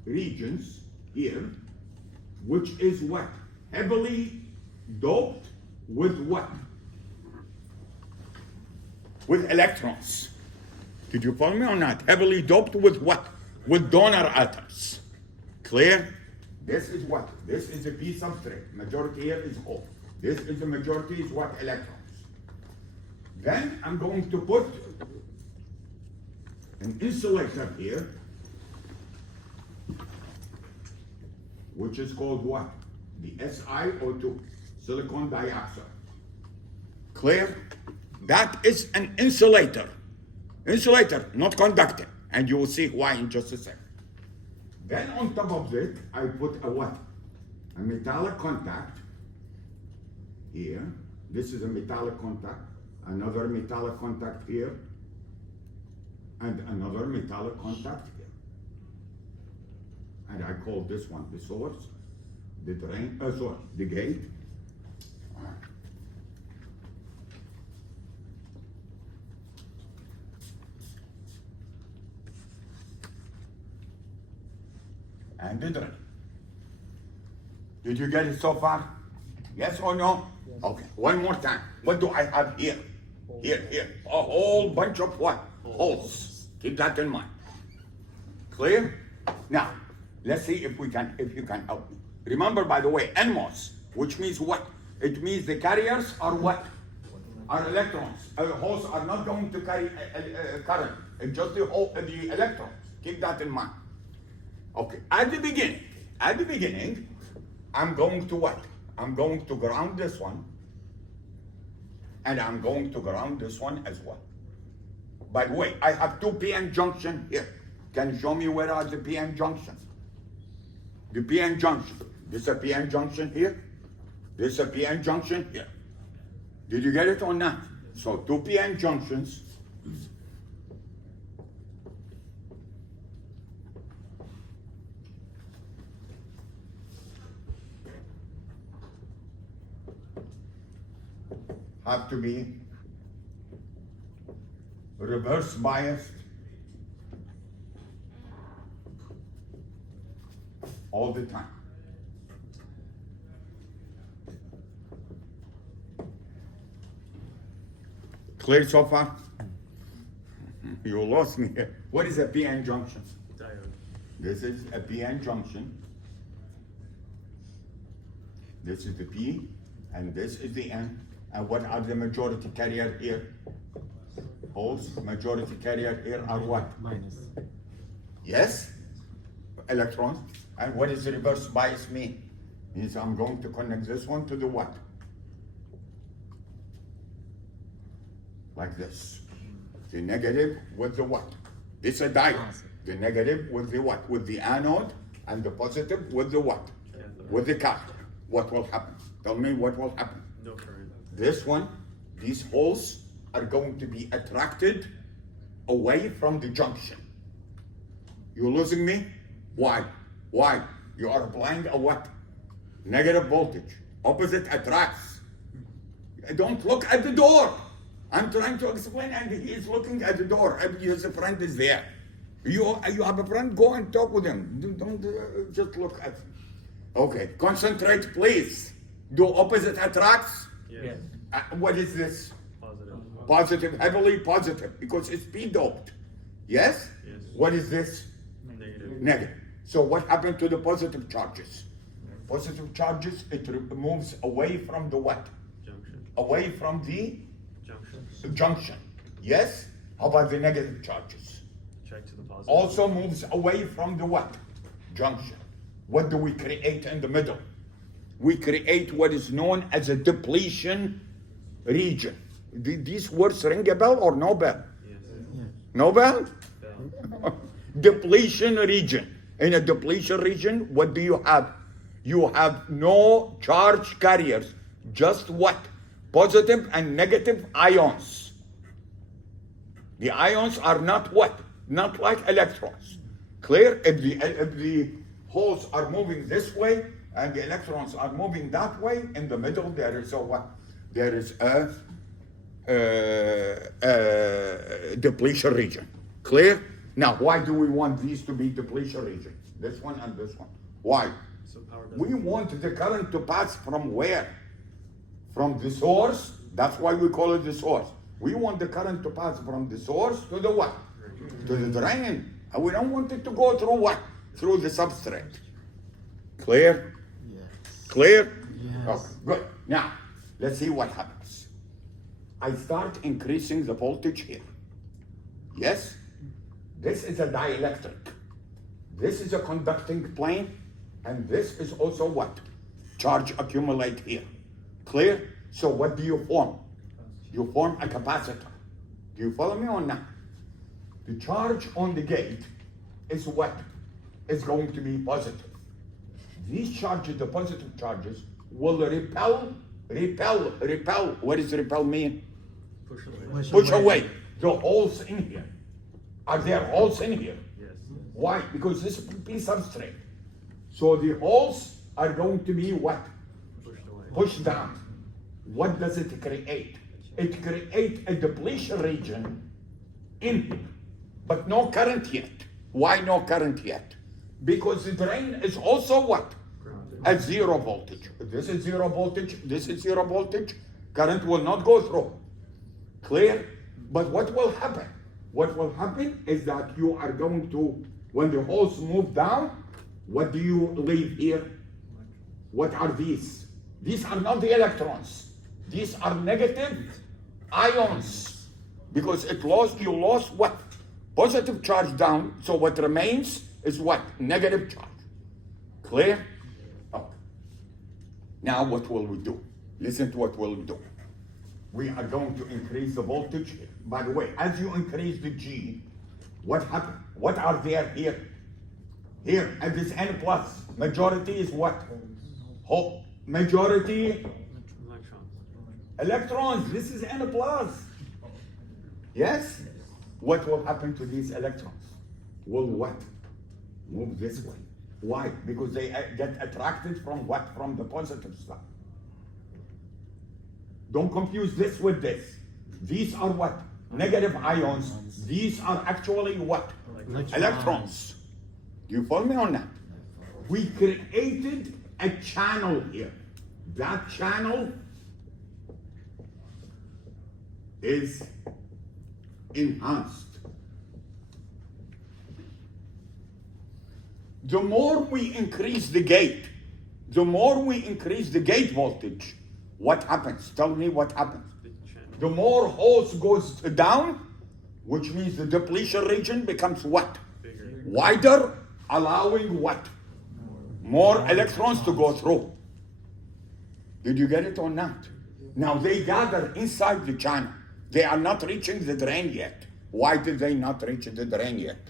regions here, which is what? Heavily doped with what? With electrons. Did you follow me or not? Heavily doped with what? With donor atoms. Clear? This is what? This is the P substrate. Majority here is O. This is the majority is what? Electrons. Then I'm going to put an insulator here, which is called what? The SiO2, silicon dioxide. Clear? That is an insulator. Insulator, not conductor. And you will see why in just a second. Then on top of it, I put a what? A metallic contact here. This is a metallic contact. Another metallic contact here. And another metallic contact here. And I call this one the source, the drain, the gate. And the drain. Did you get it so far? Yes or no? Yes. Okay, one more time. What do I have here? Here. A whole bunch of what? Holes. Keep that in mind. Clear? Now, let's see if you can help me. Remember, by the way, NMOS, which means what? It means the carriers are what? Are electrons. Holes are not going to carry current. It's just the electrons. Keep that in mind. Okay, at the beginning, I'm going to what? I'm going to ground this one, and I'm going to ground this one as well. By the way, I have two PN junction here. Can you show me where are the PN junctions? The PN junction. This is a PN junction here. This is a PN junction here. Did you get it or not? So two PN junctions. Have to be reverse biased all the time. Clear so far? You lost me here. What is a PN junction? Diode. This is a PN junction. This is the P, and this is the N. And what are the majority carrier here? Holes. Majority carrier here are what? Minus. Yes? Electrons. And what does reverse bias mean? Means I'm going to connect this one to the what? Like this. The negative with the what? This is a diode. The negative with the what? With the anode, and the positive with the what? With the cathode. What will happen? Tell me what will happen. No current. This one, these holes are going to be attracted away from the junction. You losing me? Why? Why? You are applying a what? Negative voltage. Opposite attracts. Don't look at the door. I'm trying to explain, and he is looking at the door. His friend is there. You have a friend, go and talk with him. Don't just look at him. Okay, concentrate, please. Do opposite attracts? Yes. What is this? Positive. Positive, heavily positive, because it's p-doped. Yes? Yes. What is this? Negative. Negative. So what happened to the positive charges? Positive charges, it moves away from the what? Junction. Away from the Junction. junction. Yes? How about the negative charges? Check to the positive. Also moves away from the what? Junction. What do we create in the middle? We create what is known as a depletion region. These words ring a bell or no bell? Yes. No bell? Bell. Depletion region. In a depletion region, what do you have? You have no charge carriers, just what? Positive and negative ions. The ions are not what? Not like electrons. Clear? If the holes are moving this way and the electrons are moving that way, in the middle there is a what? There is a depletion region. Clear? Now, why do we want these to be depletion region? This one and this one. Why? So power doesn't. We want the current to pass from where? From the source. That's why we call it the source. We want the current to pass from the source to the what? To the drain. And we don't want it to go through what? Through the substrate. Clear? Yes. Clear? Yes. Okay, good. Now, let's see what happens. I start increasing the voltage here. Yes? This is a dielectric. This is a conducting plane, and this is also what? Charge accumulate here. Clear? So what do you form? You form a capacitor. Do you follow me or not? The charge on the gate is what? Is going to be positive. These charges, the positive charges, will repel. What does repel mean? Push away. Push away the holes in here. Are there holes in here? Yes. Why? Because this is P substrate. So the holes are going to be what? Pushed away. Pushed down. What does it create? It creates a depletion region in here, but no current yet. Why no current yet? Because the drain is also what? Grounded. At 0 voltage. This is 0 voltage, this is 0 voltage. Current will not go through. Clear? But what will happen? What will happen is that you are going to, when the holes move down, what do you leave here? What are these? These are not the electrons. These are negative ions. Because you lost what? Positive charge down, so what remains is what? Negative charge. Clear? Okay. Now what will we do? Listen to what we'll do. We are going to increase the voltage here. By the way, as you increase the G, what happened? What are there here? Here, at this N plus, majority is what? Majority Electrons. electrons. This is N plus. Yes? What will happen to these electrons? Will what? Move this way. Why? Because they get attracted from what? From the positive stuff. Don't confuse this with this. These are what? Negative ions. These are actually what? Electrons. Do you follow me on that? We created a channel here. That channel is enhanced. The more we increase the gate, voltage, what happens? Tell me what happens. The more holes goes down, which means the depletion region becomes what? Bigger. Wider, allowing what? More electrons to go through. Did you get it or not? Now they gather inside the channel. They are not reaching the drain yet. Why did they not reach the drain yet?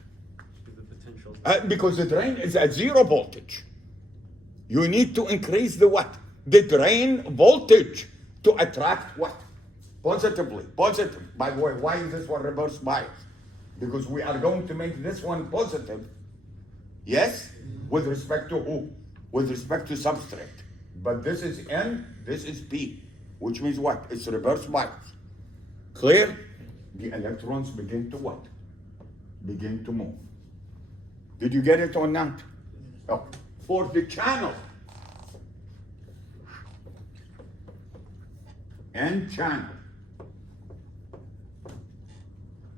The potential. Because the drain is at 0 voltage. You need to increase the what? The drain voltage to attract what? Positively. Positive. By the way, why is this one reverse bias? Because we are going to make this one positive. Yes? With respect to who? With respect to substrate. But this is N, this is P. Which means what? It's reverse bias. Clear? The electrons begin to what? Begin to move. Did you get it or not? Oh. For the channel, N channel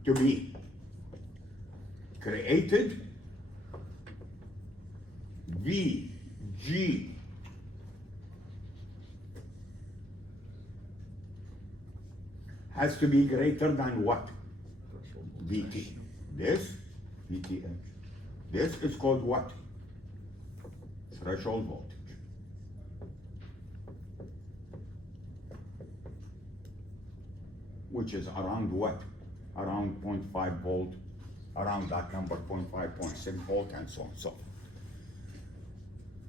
to be created, VG has to be greater than what? VT. This, VTH. This is called what? Threshold voltage. Which is around what? Around 0.5 volt, around that number, 0.5, 0.6 volt, and so on, so forth.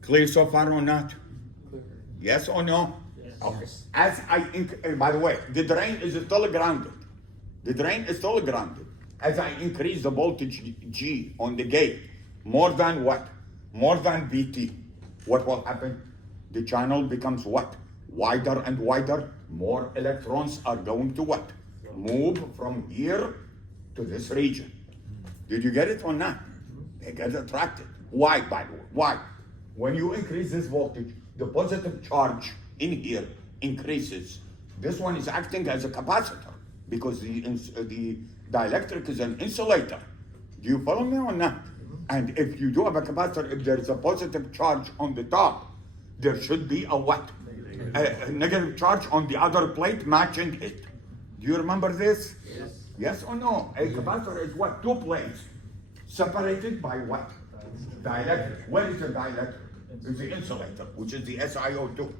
Clear so far or not? Clear. Yes or no? Yes. Okay. As by the way, the drain is still grounded. The drain is still grounded. As I increase the voltage G on the gate, more than what? More than VT. What will happen? The channel becomes what? Wider and wider. More electrons are going to what? Move from here to this region. Did you get it or not? They get attracted. Why, by the way? Why? When you increase this voltage, the positive charge in here increases. This one is acting as a capacitor because the dielectric is an insulator. Do you follow me or not? And if you do have a capacitor, if there is a positive charge on the top, there should be a what? A negative charge on the other plate matching it. Do you remember this? Yes. Yes or no? A capacitor is what? Two plates separated by what? Dielectric. What is a dielectric? It's the insulator, which is the SiO2.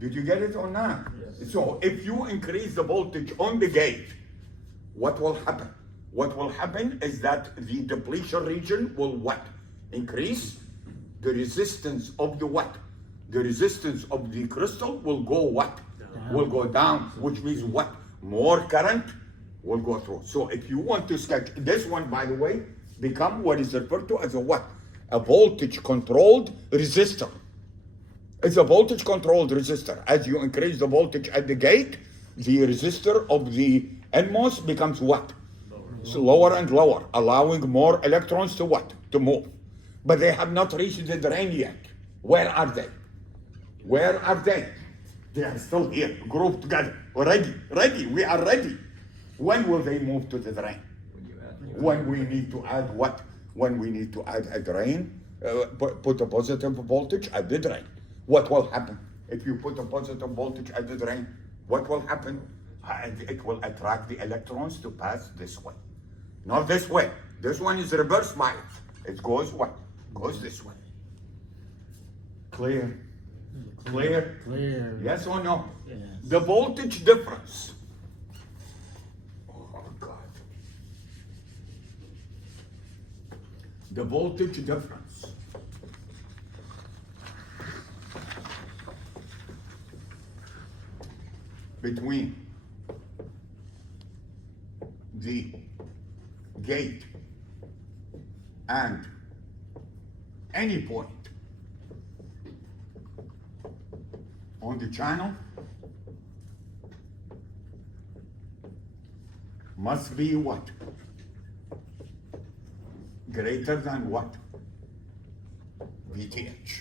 Did you get it or not? Yes. So if you increase the voltage on the gate, what will happen? what will happen is that the depletion region will what? Increase. The resistance of the what? The resistance of the crystal will go what? Down. Will go down, which means what? More current will go through. So if you want to sketch this one, by the way, become what is referred to as a what? A voltage controlled resistor. It's a voltage controlled resistor. As you increase the voltage at the gate, the resistor of the NMOS becomes what? So lower and lower, allowing more electrons to what? To move. But they have not reached the drain yet. Where are they? Where are they? They are still here, grouped together, ready. We are ready. When will they move to the drain? When we need to add what? When we need to add a drain, put a positive voltage at the drain. What will happen? If you put a positive voltage at the drain, what will happen? And it will attract the electrons to pass this way. Not this way. This one is reverse bias. It goes what? Goes this way. Clear? Clear? Clear. Yes or no? Yes. The voltage difference. Oh God. The voltage difference. Between the gate and any point on the channel must be what? Greater than what? VTH.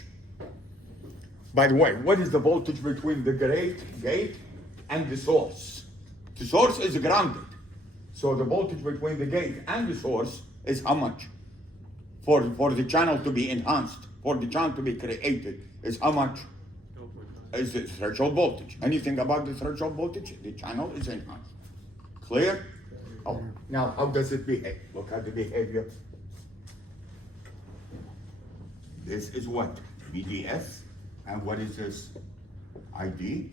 By the way, what is the voltage between the gate and the source? The source is grounded. So the voltage between the gate and the source is how much? For the channel to be enhanced, for the channel to be created, is how much? 12.5. Is the threshold voltage. Anything about the threshold voltage? The channel is enhanced. Clear? Oh, now how does it behave? Look at the behavior. This is what? VDS. And what is this? ID.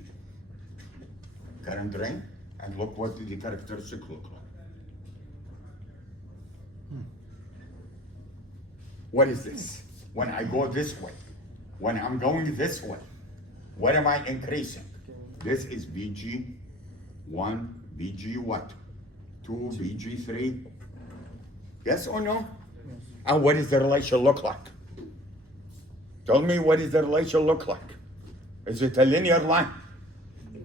Current drain. And look what the characteristics look like. What is this? When I go this way, when I'm going this way, what am I increasing? This is BG1, BG what? 2, BG3. Yes or no? Yes. And what does the relation look like? Tell me, what does the relation look like? Is it a linear line? No.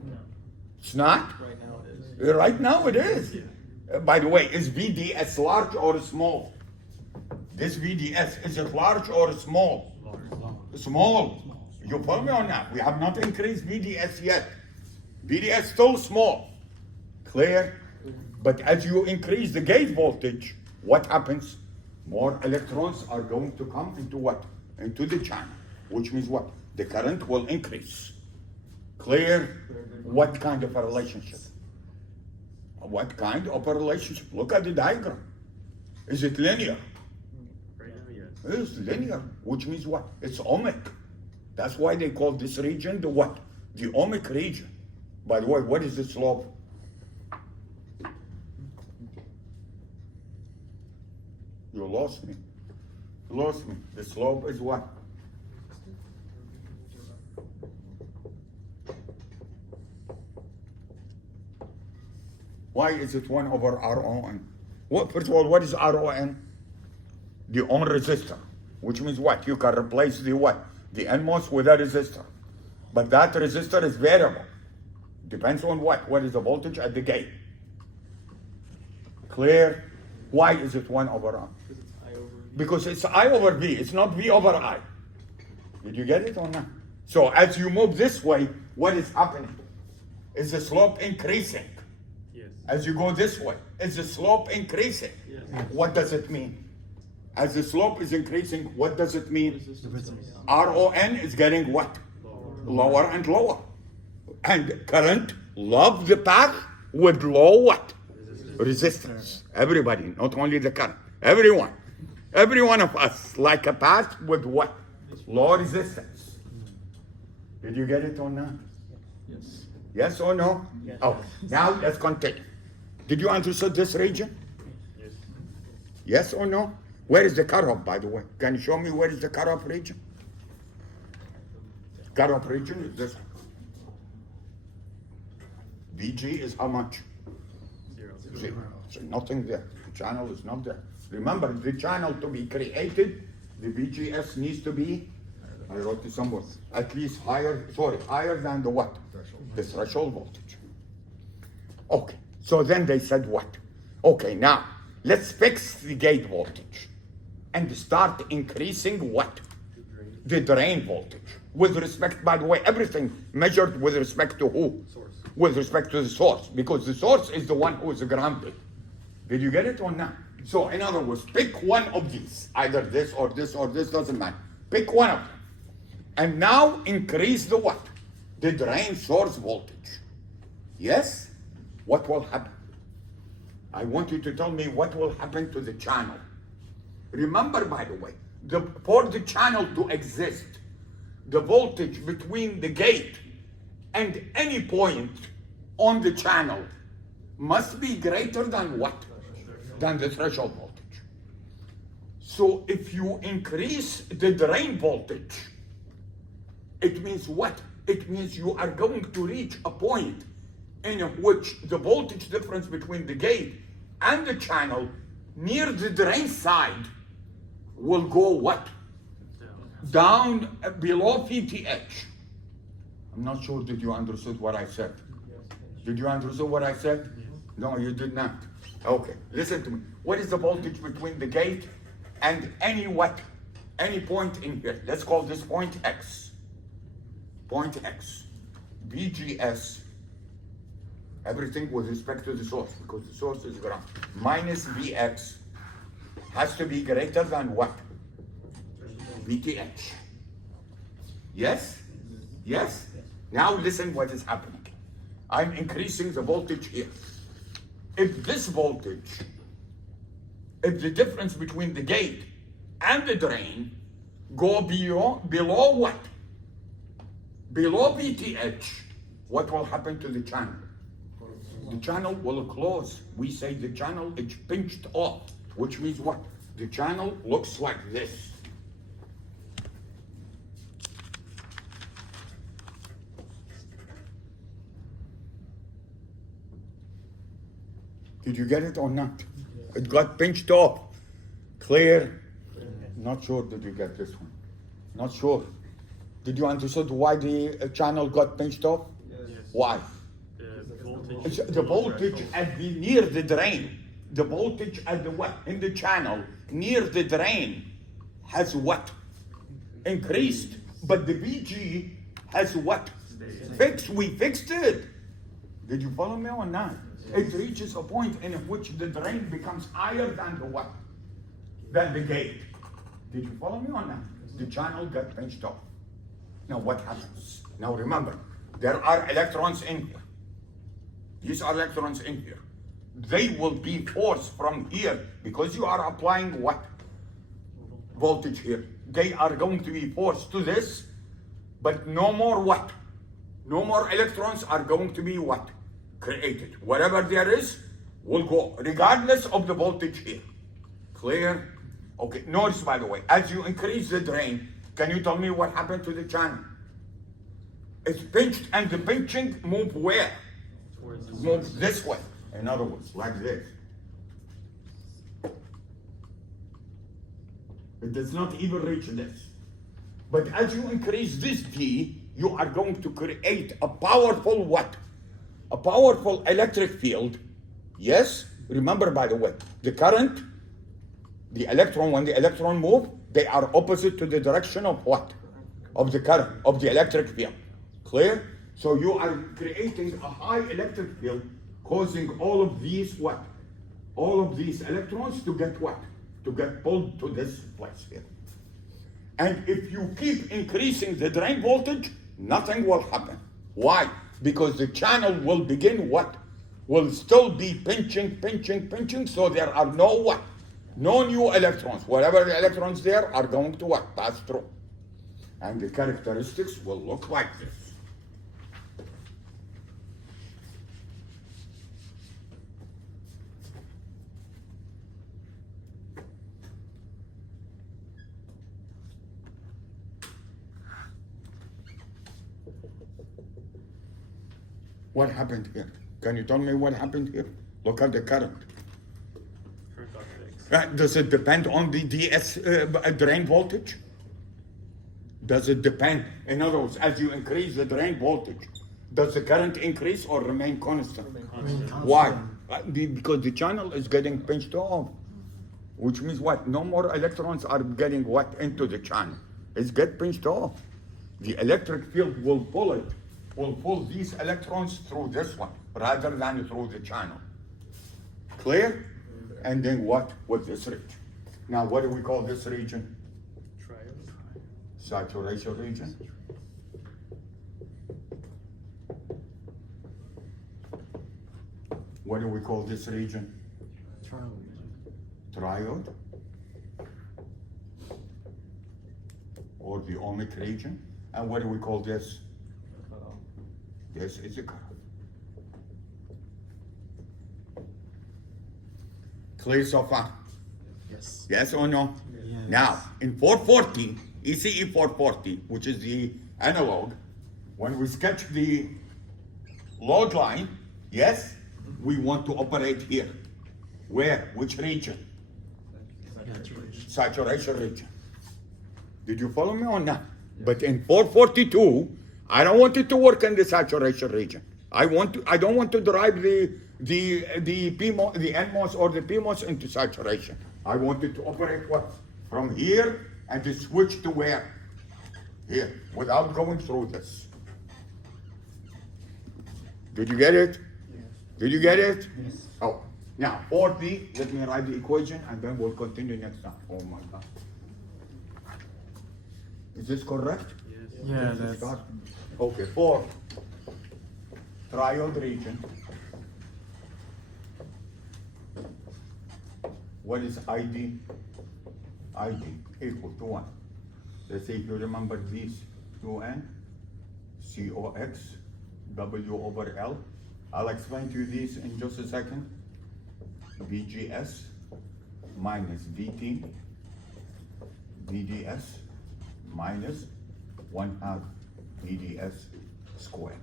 It's not? Right now it is. Right now it is. By the way, is VDS large or small? This VDS, is it large or small? Small. You follow me on that? We have not increased VDS yet. VDS still small. Clear? But as you increase the gate voltage, what happens? More electrons are going to come into what? Into the channel. Which means what? The current will increase. Clear? What kind of a relationship? What kind of a relationship? Look at the diagram. Is it linear? Right now, yes. It's linear, which means what? It's ohmic. That's why they call this region the what? The ohmic region. By the way, what is the slope? You lost me. You lost me. The slope is what? Why is it 1 over RON? What, first of all, what is RON? The ohm resistor, which means what? You can replace the what? The NMOS with a resistor. But that resistor is variable. Depends on what? What is the voltage at the gate? Clear? Why is it 1 over R? Because it's I over V, it's not V over I. Did you get it or not? So as you move this way, what is happening? Is the slope increasing? Yes. As you go this way, is the slope increasing? Yes. What does it mean? As the slope is increasing, what does it mean? Resistance. RON is getting what? Lower. Lower and lower. And current love the path with low what? Resistance. Everybody, not only the current. Everyone. Every one of us like a path with what? Low resistance. Did you get it or not? Yes. Yes or no? Yes. Oh, now let's continue. Did you understand this region? Yes. Yes or no? Where is the cutoff, by the way? Can you show me where is the cutoff region? Cutoff region is this one. VG is how much? Zero. Zero. So nothing there. The channel is not there. Remember, the channel to be created, the VGS needs to be, I wrote it somewhere, at least higher than the what? The threshold voltage. Okay, so then they said what? Okay, now, let's fix the gate voltage and start increasing what? The drain voltage. With respect, by the way, everything measured with respect to who? Source. With respect to the source, because the source is the one who is grounded. Did you get it or not? So in other words, pick one of these, either this or this or this, doesn't matter. Pick one of them. And now increase the what? The drain source voltage. Yes? What will happen? I want you to tell me what will happen to the channel. Remember, by the way, for the channel to exist, the voltage between the gate and any point on the channel must be greater than what? Than the threshold voltage. So if you increase the drain voltage, it means what? It means you are going to reach a point in which the voltage difference between the gate and the channel near the drain side will go what? Down below VTH. I'm not sure that you understood what I said. Did you understand what I said? No, you did not. Okay, listen to me. What is the voltage between the gate and any what? Any point in here. Let's call this point X. Point X. VGS. Everything with respect to the source, because the source is ground. Minus Vx has to be greater than what? VTH. Yes? Yes? Now listen what is happening. I'm increasing the voltage here. If this voltage, if the difference between the gate and the drain go below what? Below VTH, what will happen to the channel? The channel will close. We say the channel is pinched off, which means what? The channel looks like this. Did you get it or not? It got pinched off. Clear? Not sure did you get this one. Not sure. Did you understand why the channel got pinched off? Yes. Why? The voltage. It's the voltage at the near the drain. The voltage at the what? In the channel near the drain has what? Increased. But the VG has what? Fixed. We fixed it. Did you follow me or not? It reaches a point in which the drain becomes higher than the what? Than the gate. Did you follow me or not? The channel got pinched off. Now what happens? Now remember, there are electrons in here. These are electrons in here. They will be forced from here because you are applying what? Voltage here. They are going to be forced to this, but no more what? No more electrons are going to be what? Created. Whatever there is will go, regardless of the voltage here. Clear? Okay, notice by the way, as you increase the drain, can you tell me what happened to the channel? It's pinched, and the pinching move where? Towards the Moves this way. In other words, like this. It does not even reach this. But as you increase this D, you are going to create a powerful what? A powerful electric field. Yes? Remember, by the way, the current, the electron, when the electron move, they are opposite to the direction of what? Of the current, of the electric field. Clear? So you are creating a high electric field, causing all of these what? All of these electrons to get what? To get pulled to this place here. And if you keep increasing the drain voltage, nothing will happen. Why? Because the channel will begin what? Will still be pinching, so there are no what? No new electrons. Whatever the electrons there are going to what? Pass through. And the characteristics will look like this. What happened here? Can you tell me what happened here? Look at the current. Current got fixed. Does it depend on the DS drain voltage? Does it depend? In other words, as you increase the drain voltage, does the current increase or remain constant? Why? Because the channel is getting pinched off. Which means what? No more electrons are getting what into the channel. It's get pinched off. The electric field will pull these electrons through this one rather than through the channel. Clear? And then what with this region? Now what do we call this region? Triode. Saturation region. What do we call this region? Triode. Or the ohmic region. And what do we call this? This is a cutoff. Clear so far? Yes. Yes or no? Yes. Now, in 440, ECE 440, which is the analog, when we sketch the load line, yes, we want to operate here. Where? Which region? Saturation region. Did you follow me or not? But in 442, I don't want it to work in the saturation region. I don't want to drive the PMOS, the NMOS or the PMOS into saturation. I want it to operate what? From here and to switch to where? Here, without going through this. Did you get it? Yes. Did you get it? Yes. Oh, now 40, let me write the equation and then we'll continue next time. Oh my God. Is this correct? Yes. Yeah, This is that's. correct. Okay, 4, triode region. What is ID? ID equal to 1. Let's say if you remember these 2N, COX, W over L. I'll explain to you this in just a second. VGS minus VT, VDS minus 1/2 VDS squared.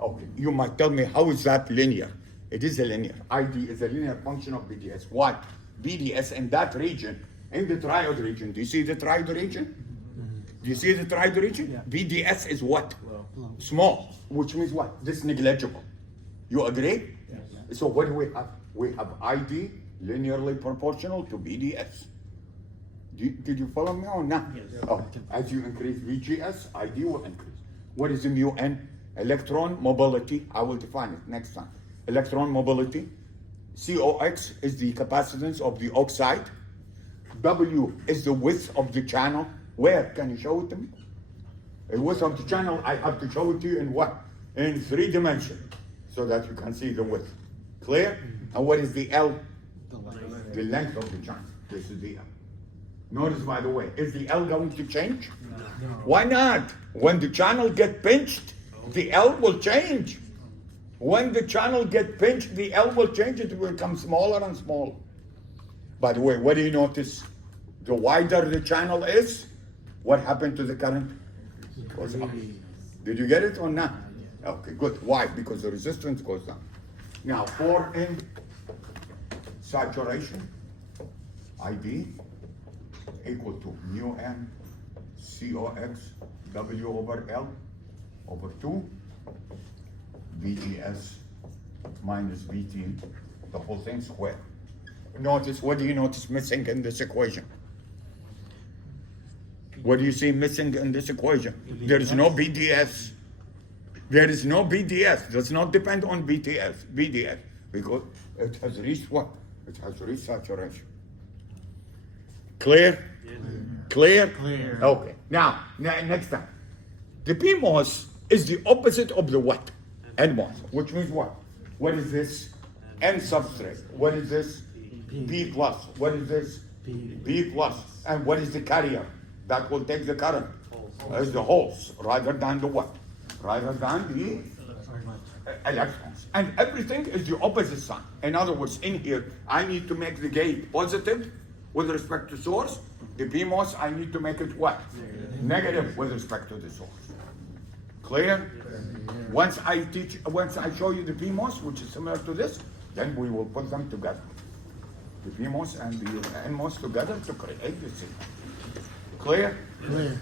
Okay, you might tell me, how is that linear? It is a linear. ID is a linear function of VDS. What? VDS in that region, in the triode region. Do you see the triode region? Do you see the triode region? Yeah. VDS is what? Low. Small, which means what? This negligible. You agree? Yes. So what do we have? We have ID linearly proportional to VDS. Did you follow me or not? Yes. Oh, as you increase VGS, ID will increase. What is the mu n? Electron mobility. I will define it next time. Electron mobility. COX is the capacitance of the oxide. W is the width of the channel. Where? Can you show it to me? The width of the channel, I have to show it to you in what? In 3 dimensions, so that you can see the width. Clear? And what is the L? The length. The length of the channel. This is the L. Notice, by the way, is the L going to change? No. Why not? When the channel get pinched, the L will change. When the channel get pinched, the L will change. It will become smaller and smaller. By the way, what do you notice? The wider the channel is, what happened to the current? Goes up. Did you get it or not? Okay, good. Why? Because the resistance goes down. Now, 4 in saturation, ID equal to mu n COX W over L over 2 VGS minus VT, the whole thing squared. Notice, what do you notice missing in this equation? What do you see missing in this equation? There is no BDS. There is no BDS. Does not depend on BDS, because it has reached what? It has reached saturation. Clear? Yes. Clear? Clear. Okay. Now, next time. The PMOS is the opposite of the what? NMOS, which means what? What is this? N substrate. What is this? P plus. What is this? B plus. And what is the carrier that will take the current? Is the holes, rather than the what? Rather than the electrons. And everything is the opposite sign. In other words, in here, I need to make the gate positive with respect to source. The PMOS, I need to make it what? Negative with respect to the source. Clear? Once I show you the PMOS, which is similar to this, then we will put them together. The PMOS and the NMOS together to create the signal. Clear? Clear.